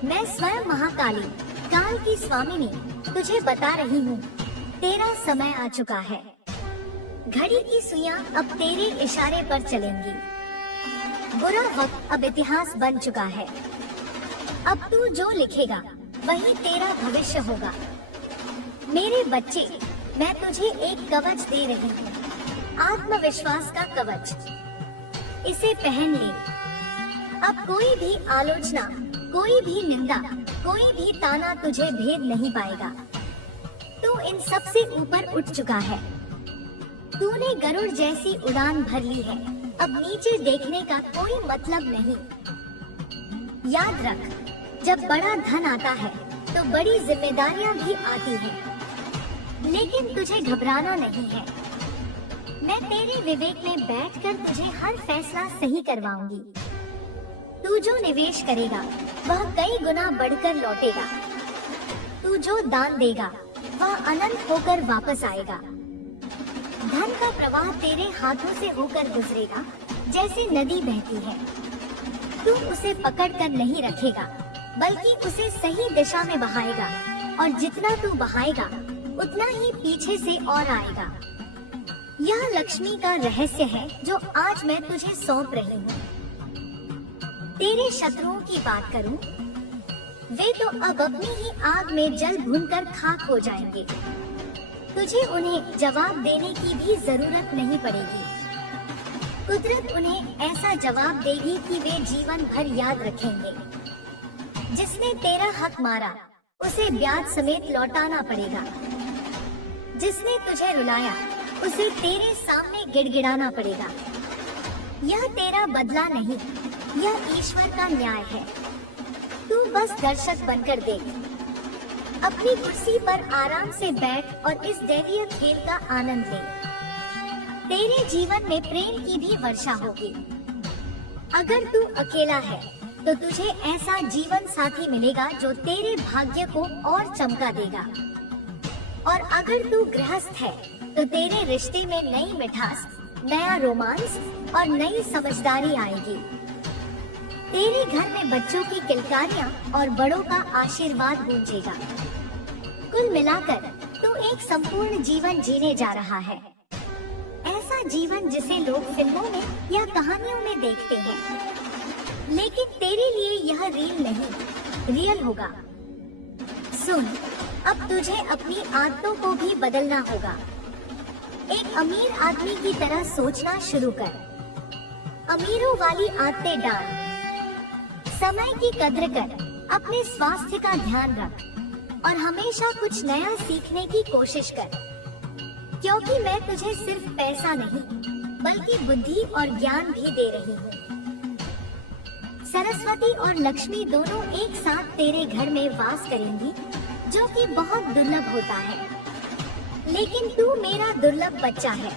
मैं स्वयं महाकाली, काल की स्वामिनी, तुझे बता रही हूँ, तेरा समय आ चुका है। घड़ी की सुइयां अब तेरे इशारे पर चलेंगी। बुरा वक्त अब इतिहास बन चुका है। अब तू जो लिखेगा वही तेरा भविष्य होगा। मेरे बच्चे, मैं तुझे एक कवच दे रही हूँ, आत्मविश्वास का कवच। इसे पहन ले। अब कोई भी आलोचना, कोई भी निंदा, कोई भी ताना तुझे भेद नहीं पाएगा। तू इन सब से ऊपर उठ चुका है। तूने गरुड़ जैसी उड़ान भर ली है। अब नीचे देखने का कोई मतलब नहीं। याद रख, जब बड़ा धन आता है तो बड़ी जिम्मेदारियां भी आती हैं। लेकिन तुझे घबराना नहीं है। मैं तेरे विवेक में बैठकर तुझे हर फैसला सही करवाऊंगी। तू जो निवेश करेगा वह कई गुना बढ़कर लौटेगा। तू जो दान देगा वह अनंत होकर वापस आएगा। धन का प्रवाह तेरे हाथों से होकर गुजरेगा जैसे नदी बहती है। तू उसे पकड़कर नहीं रखेगा, बल्कि उसे सही दिशा में बहाएगा, और जितना तू बहाएगा उतना ही पीछे से और आएगा। यह लक्ष्मी का रहस्य है जो आज मैं तुझे सौंप रही हूँ। तेरे शत्रुओं की बात करूँ, वे तो अब अपनी ही आग में जल भूनकर खाक हो जाएंगे। तुझे उन्हें जवाब देने की भी जरूरत नहीं पड़ेगी। कुदरत उन्हें ऐसा जवाब देगी कि वे जीवन भर याद रखेंगे। जिसने तेरा हक मारा उसे ब्याज समेत लौटाना पड़ेगा। जिसने तुझे रुलाया उसे तेरे सामने गिड़गिड़ाना पड़ेगा। यह तेरा बदला नहीं, यह ईश्वर का न्याय है। तू बस दर्शक बनकर देख। अपनी कुर्सी पर आराम से बैठ और इस दैवीय खेल का आनंद ले। तेरे जीवन में प्रेम की भी वर्षा होगी। अगर तू अकेला है तो तुझे ऐसा जीवन साथी मिलेगा जो तेरे भाग्य को और चमका देगा। और अगर तू गृहस्थ है तो तेरे रिश्ते में नई मिठास, नया रोमांस और नई समझदारी आएगी। तेरे घर में बच्चों की किलकारियां और बड़ों का आशीर्वाद गूंजेगा। कुल मिलाकर तू एक संपूर्ण जीवन जीने जा रहा है। ऐसा जीवन जिसे लोग फिल्मों में या कहानियों में देखते हैं, लेकिन तेरे लिए यह रील नहीं, रियल होगा। सुन, अब तुझे अपनी आदतों को भी बदलना होगा। एक अमीर आदमी की तरह सोचना शुरू कर। अमीरों वाली आदतें डाल। समय की कद्र कर, अपने स्वास्थ्य का ध्यान रख और हमेशा कुछ नया सीखने की कोशिश कर, क्योंकि मैं तुझे सिर्फ पैसा नहीं बल्कि बुद्धि और ज्ञान भी दे रही हूँ। सरस्वती और लक्ष्मी दोनों एक साथ तेरे घर में वास करेंगी, जो कि बहुत दुर्लभ होता है। लेकिन तू मेरा दुर्लभ बच्चा है,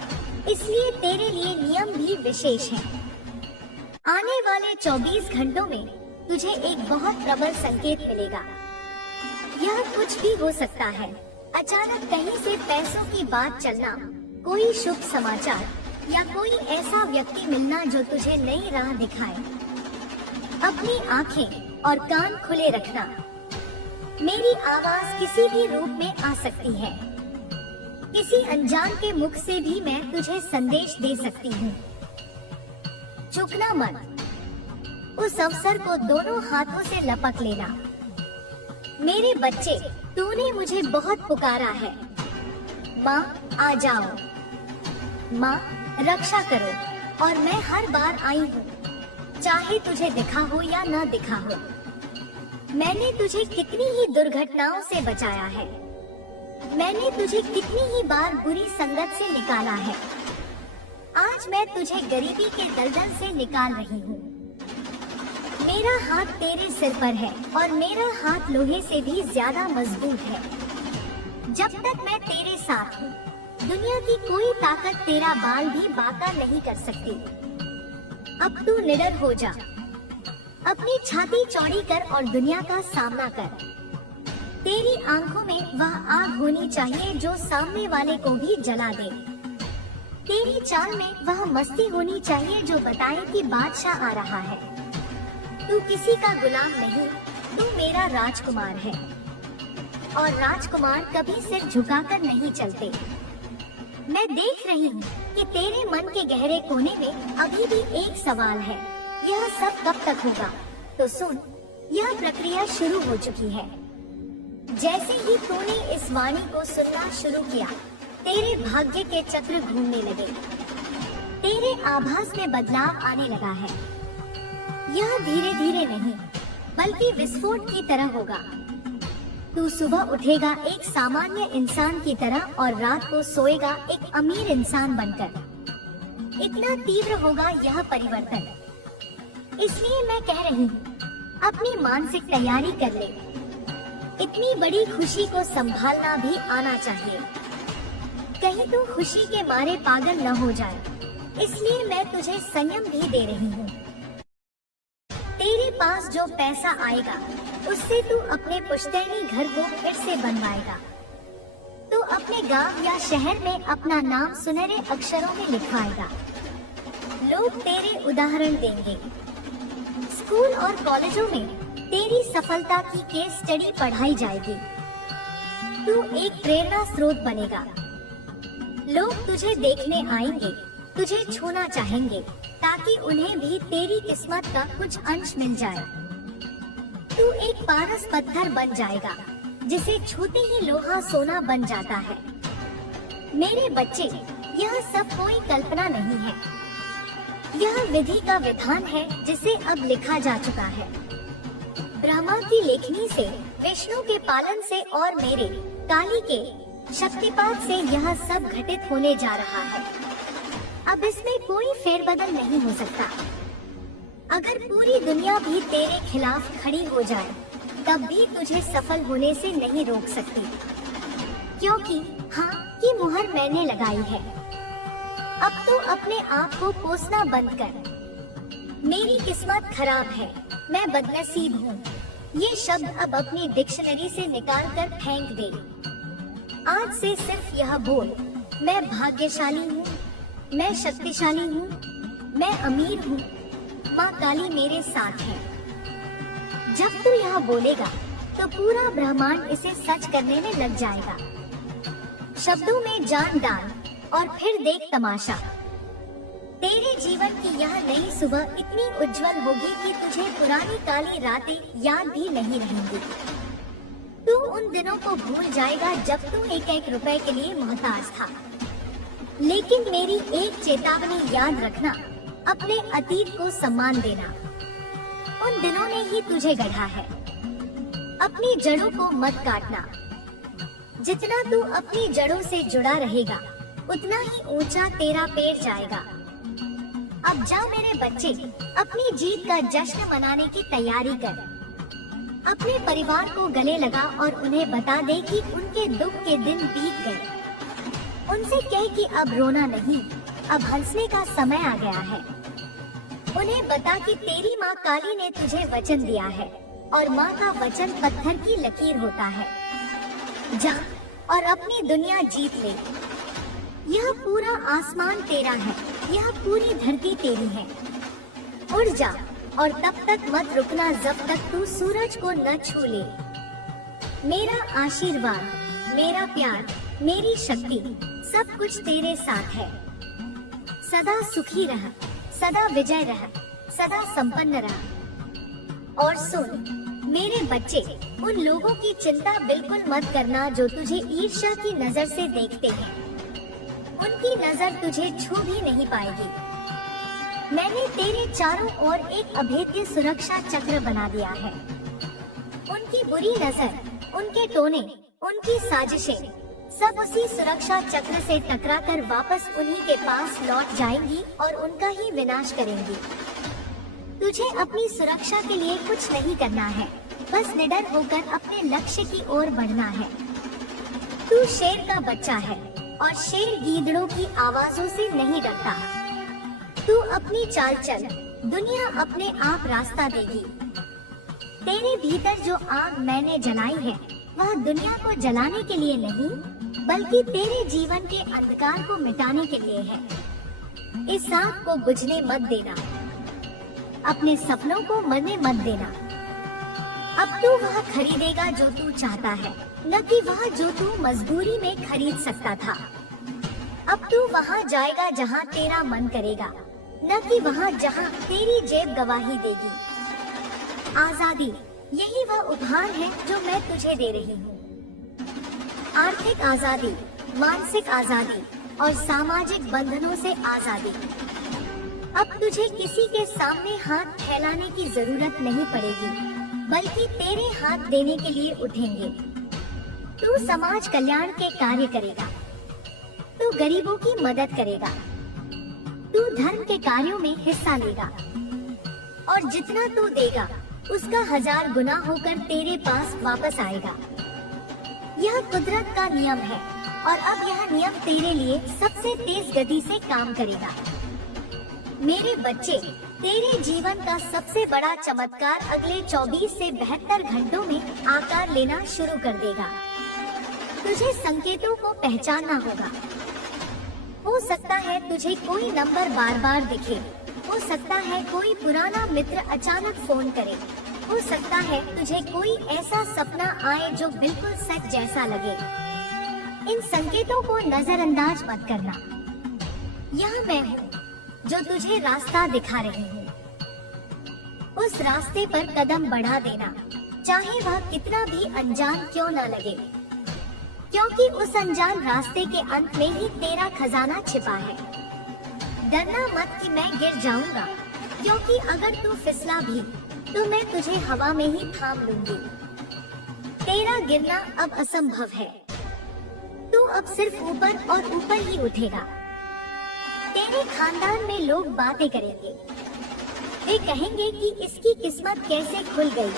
इसलिए तेरे लिए नियम भी विशेष हैं। आने वाले 24 घंटों में तुझे एक बहुत प्रबल संकेत मिलेगा। यह कुछ भी हो सकता है। अचानक कहीं से पैसों की बात चलना, कोई शुभ समाचार या कोई ऐसा व्यक्ति मिलना जो तुझे नई राह दिखाए। अपनी आंखें और कान खुले रखना। मेरी आवाज किसी भी रूप में आ सकती है। किसी अनजान के मुख से भी मैं तुझे संदेश दे सकती हूँ। चूकना मत, उस अवसर को दोनों हाथों से लपक लेना। मेरे बच्चे, तूने मुझे बहुत पुकारा है। माँ आ जाओ, माँ रक्षा करो, और मैं हर बार आई हूँ, चाहे तुझे दिखा हो या न दिखा हो। मैंने तुझे कितनी ही दुर्घटनाओं से बचाया है। मैंने तुझे कितनी ही बार बुरी संगत से निकाला है। आज मैं तुझे गरीबी के दलदल से निकाल रही हूँ। मेरा हाथ तेरे सिर पर है और मेरा हाथ लोहे से भी ज्यादा मजबूत है। जब तक मैं तेरे साथ हूँ, दुनिया की कोई ताकत तेरा बाल भी बांका नहीं कर सकती। अब तू निडर हो जा, अपनी छाती चौड़ी कर और दुनिया का सामना कर। तेरी आंखों में वह आग होनी चाहिए जो सामने वाले को भी जला दे। तेरी चाल में वह मस्ती होनी चाहिए जो बताए कि बादशाह आ रहा है। तू किसी का गुलाम नहीं, तू मेरा राजकुमार है, और राजकुमार कभी सिर झुकाकर नहीं चलते। मैं देख रही हूँ कि तेरे मन के गहरे कोने में अभी भी एक सवाल है, यह सब कब तक होगा? तो सुन, यह प्रक्रिया शुरू हो चुकी है। जैसे ही तूने इस वाणी को सुनना शुरू किया, तेरे भाग्य के चक्र घूमने लगे। तेरे आभास में बदलाव आने लगा है। यह धीरे धीरे नहीं, बल्कि विस्फोट की तरह होगा। तू सुबह उठेगा एक सामान्य इंसान की तरह और रात को सोएगा एक अमीर इंसान बनकर। इतना तीव्र होगा यह परिवर्तन। इसलिए मैं कह रही हूँ, अपनी मानसिक तैयारी कर ले। इतनी बड़ी खुशी को संभालना भी आना चाहिए, कहीं तू खुशी के मारे पागल न हो जाए। इसलिए मैं तुझे संयम भी दे रही हूँ। तेरे पास जो पैसा आएगा, उससे तू अपने पुश्तैनी घर को फिर से बनवाएगा। तू अपने गांव या शहर में अपना नाम सुनहरे अक्षरों में लिखवाएगा। लोग तेरे उदाहरण देंगे। स्कूल और कॉलेजों में तेरी सफलता की केस स्टडी पढ़ाई जाएगी। तू एक प्रेरणा स्रोत बनेगा। लोग तुझे देखने आएंगे, तुझे छूना चाहेंगे, ताकि उन्हें भी तेरी किस्मत का कुछ अंश मिल जाए। तू एक पारस पत्थर बन जाएगा, जिसे छूते ही लोहा सोना बन जाता है। मेरे बच्चे, यह सब कोई कल्पना नहीं है। यह विधि का विधान है जिसे अब लिखा जा चुका है। ब्रह्मा की लेखनी से, विष्णु के पालन से और मेरे काली के शक्तिपात से यह सब घटित होने जा रहा है। अब इसमें कोई फेरबदल नहीं हो सकता। अगर पूरी दुनिया भी तेरे खिलाफ खड़ी हो जाए, तब भी तुझे सफल होने से नहीं रोक सकती, क्योंकि हाँ की मुहर मैंने लगाई है। अब तो अपने आप को कोसना बंद कर। मेरी किस्मत खराब है, मैं बदनसीब हूँ, ये शब्द अब अपनी डिक्शनरी से निकाल कर फेंक दे। आज से सिर्फ यह बोल, मैं भाग्यशाली हूँ, मैं शक्तिशाली हूँ, मैं अमीर हूँ, माँ काली मेरे साथ है। जब तू यह बोलेगा, तो पूरा ब्रह्मांड इसे सच करने में लग जाएगा। शब्दों में जान डाल और फिर देख तमाशा। तेरे जीवन की यह नई सुबह इतनी उज्जवल होगी कि तुझे पुरानी काली रातें याद भी नहीं रहेंगी। तू उन दिनों को भूल जाएगा जब तू एक एक रुपए के लिए मोहताज था। लेकिन मेरी एक चेतावनी याद रखना, अपने अतीत को सम्मान देना। उन दिनों ने ही तुझे गढ़ा है। अपनी जड़ों को मत काटना। जितना तू अपनी जड़ों से जुड़ा रहेगा, उतना ही ऊंचा तेरा पेड़ जाएगा। अब जा मेरे बच्चे, अपनी जीत का जश्न मनाने की तैयारी कर। अपने परिवार को गले लगा और उन्हें बता दे कि उनके दुख के दिन बीत गए। उनसे कह कि अब रोना नहीं, अब हंसने का समय आ गया है। उन्हें बता कि तेरी माँ काली ने तुझे वचन दिया है, और माँ का वचन पत्थर की लकीर होता है। जा और अपनी दुनिया जीत ले। यह पूरा आसमान तेरा है, यह पूरी धरती तेरी है। उड़ जा और तब तक मत रुकना जब तक तू सूरज को न छू ले। मेरा आशीर्वाद, मेरा प्यार मेरी शक्ति सब कुछ तेरे साथ है। सदा सुखी रह, सदा विजय रह, सदा संपन्न रह। और सुन मेरे बच्चे, उन लोगों की चिंता बिल्कुल मत करना जो तुझे ईर्ष्या की नजर से देखते हैं। उनकी नजर तुझे छू भी नहीं पाएगी। मैंने तेरे चारों ओर एक अभेद्य सुरक्षा चक्र बना दिया है। उनकी बुरी नजर, उनके टोने, उनकी साजिशें सब उसी सुरक्षा चक्र से टकराकर वापस उन्हीं के पास लौट जाएंगी और उनका ही विनाश करेंगी। तुझे अपनी सुरक्षा के लिए कुछ नहीं करना है, बस निडर होकर अपने लक्ष्य की ओर बढ़ना है। तू शेर का बच्चा है और शेर गीदड़ों की आवाजों से नहीं डरता। तू अपनी चाल चल, दुनिया अपने आप रास्ता देगी। तेरे भीतर जो आग मैंने जलाई है, वह दुनिया को जलाने के लिए नहीं, बल्कि तेरे जीवन के अंधकार को मिटाने के लिए है। इस आग को बुझने मत देना, अपने सपनों को मरने मत देना। अब तू वह खरीदेगा जो तू चाहता है, न कि वह जो तू मजबूरी में खरीद सकता था। अब तू वहाँ जाएगा जहाँ तेरा मन करेगा, न कि वहाँ जहाँ तेरी जेब गवाही देगी। आजादी, यही वह उपहार है जो मैं तुझे दे रही हूँ। आर्थिक आजादी, मानसिक आजादी और सामाजिक बंधनों से आजादी। अब तुझे किसी के सामने हाथ फैलाने की जरूरत नहीं पड़ेगी, बल्कि तेरे हाथ देने के लिए उठेंगे। तू समाज कल्याण के कार्य करेगा, तू गरीबों की मदद करेगा, तू धर्म के कार्यों में हिस्सा लेगा और जितना तू देगा उसका 1000 गुना होकर तेरे पास वापस आएगा। यह कुदरत का नियम है और अब यह नियम तेरे लिए सबसे तेज गति से काम करेगा। मेरे बच्चे, तेरे जीवन का सबसे बड़ा चमत्कार अगले 24 से 72 घंटों में आकार लेना शुरू कर देगा। तुझे संकेतों को पहचानना होगा। हो सकता है तुझे कोई नंबर बार बार दिखे, हो सकता है कोई पुराना मित्र अचानक फोन करे, हो सकता है तुझे कोई ऐसा सपना आए जो बिल्कुल सच जैसा लगे। इन संकेतों को नजरअंदाज मत करना। यह मैं हूँ जो तुझे रास्ता दिखा रही हूँ। उस रास्ते पर कदम बढ़ा देना, चाहे वह कितना भी अनजान क्यों न लगे, क्योंकि उस अनजान रास्ते के अंत में ही तेरा खजाना छिपा है। डरना मत कि मैं गिर जाऊंगा, क्योंकि अगर तू फिसला भी तो मैं तुझे हवा में ही थाम लूंगी। तेरा गिरना अब असंभव है। तू अब सिर्फ ऊपर और ऊपर ही उठेगा। तेरे खानदान में लोग बातें करेंगे। वे कहेंगे कि इसकी किस्मत कैसे खुल गई,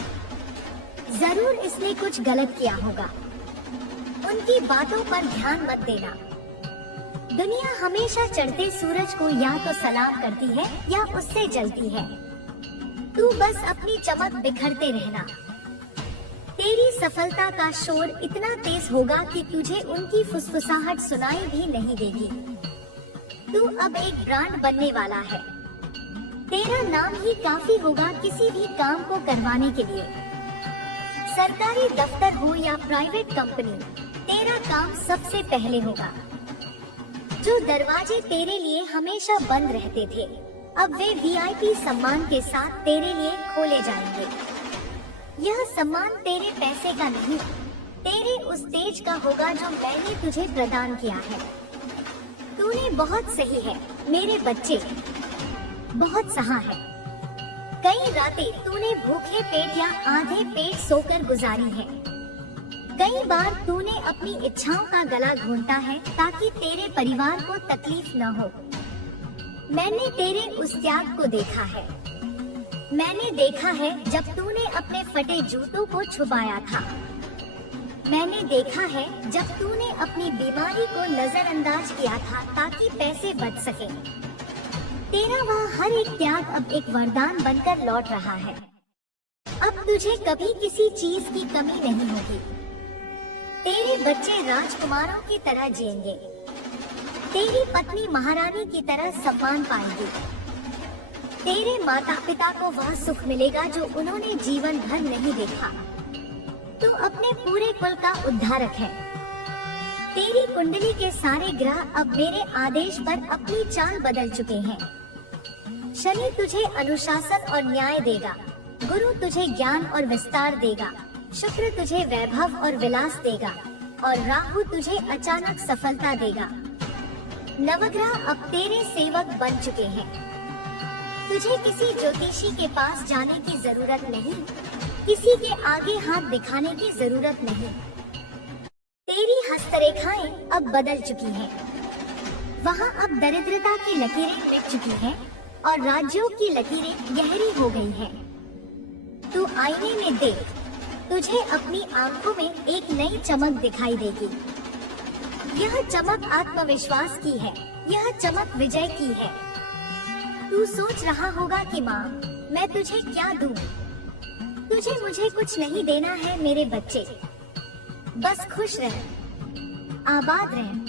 जरूर इसने कुछ गलत किया होगा। उनकी बातों पर ध्यान मत देना। दुनिया हमेशा चढ़ते सूरज को या तो सलाम करती है या उससे जलती है। तू बस अपनी चमक बिखरते रहना। तेरी सफलता का शोर इतना तेज होगा कि तुझे उनकी फुसफुसाहट सुनाई भी नहीं देगी। तू अब एक ब्रांड बनने वाला है। तेरा नाम ही काफी होगा किसी भी काम को करवाने के लिए। सरकारी दफ्तर हो या प्राइवेट कंपनी, तेरा काम सबसे पहले होगा। जो दरवाजे तेरे लिए हमेशा बंद रहते थे, अब वे वीआईपी सम्मान के साथ तेरे लिए खोले जाएंगे। यह सम्मान तेरे पैसे का नहीं, तेरे उस तेज का होगा जो मैंने तुझे प्रदान किया है। तूने बहुत सही है मेरे बच्चे, बहुत सहा है। कई रातें तूने भूखे पेट या आधे पेट सोकर गुजारी है। कई बार तूने अपनी इच्छाओं का गला घोंटा है ताकि तेरे परिवार को तकलीफ न हो। मैंने तेरे उस त्याग को देखा है। मैंने देखा है जब तूने अपने फटे जूतों को छुपाया था। मैंने देखा है जब तूने अपनी बीमारी को नजरअंदाज किया था ताकि पैसे बच सके। तेरा वह हर एक त्याग अब एक वरदान बनकर लौट रहा है। अब तुझे कभी किसी चीज की कमी नहीं होगी। तेरे बच्चे राजकुमारों की तरह जिएंगे। तेरी पत्नी महारानी की तरह सम्मान पाएगी। तेरे माता पिता को वह सुख मिलेगा जो उन्होंने जीवन भर नहीं देखा। तू अपने पूरे कुल का उद्धारक है। तेरी कुंडली के सारे ग्रह अब मेरे आदेश पर अपनी चाल बदल चुके हैं। शनि तुझे अनुशासन और न्याय देगा, गुरु तुझे ज्ञान और विस्तार देगा, शुक्र तुझे वैभव और विलास देगा और राहु तुझे अचानक सफलता देगा। नवग्रह अब तेरे सेवक बन चुके हैं। तुझे किसी ज्योतिषी के पास जाने की जरूरत नहीं, किसी के आगे हाथ दिखाने की जरूरत नहीं। तेरी हस्तरेखाएं अब बदल चुकी हैं। वहाँ अब दरिद्रता की लकीरें मिट चुकी हैं और राज्यों की लकीरें गहरी हो गई हैं। तू आईने में देख, तुझे अपनी आंखों में एक नई चमक दिखाई देगी। यह चमक आत्मविश्वास की है, यह चमक विजय की है। तू सोच रहा होगा कि माँ, मैं तुझे क्या दूं? तुझे मुझे कुछ नहीं देना है मेरे बच्चे। बस खुश रह, आबाद रह।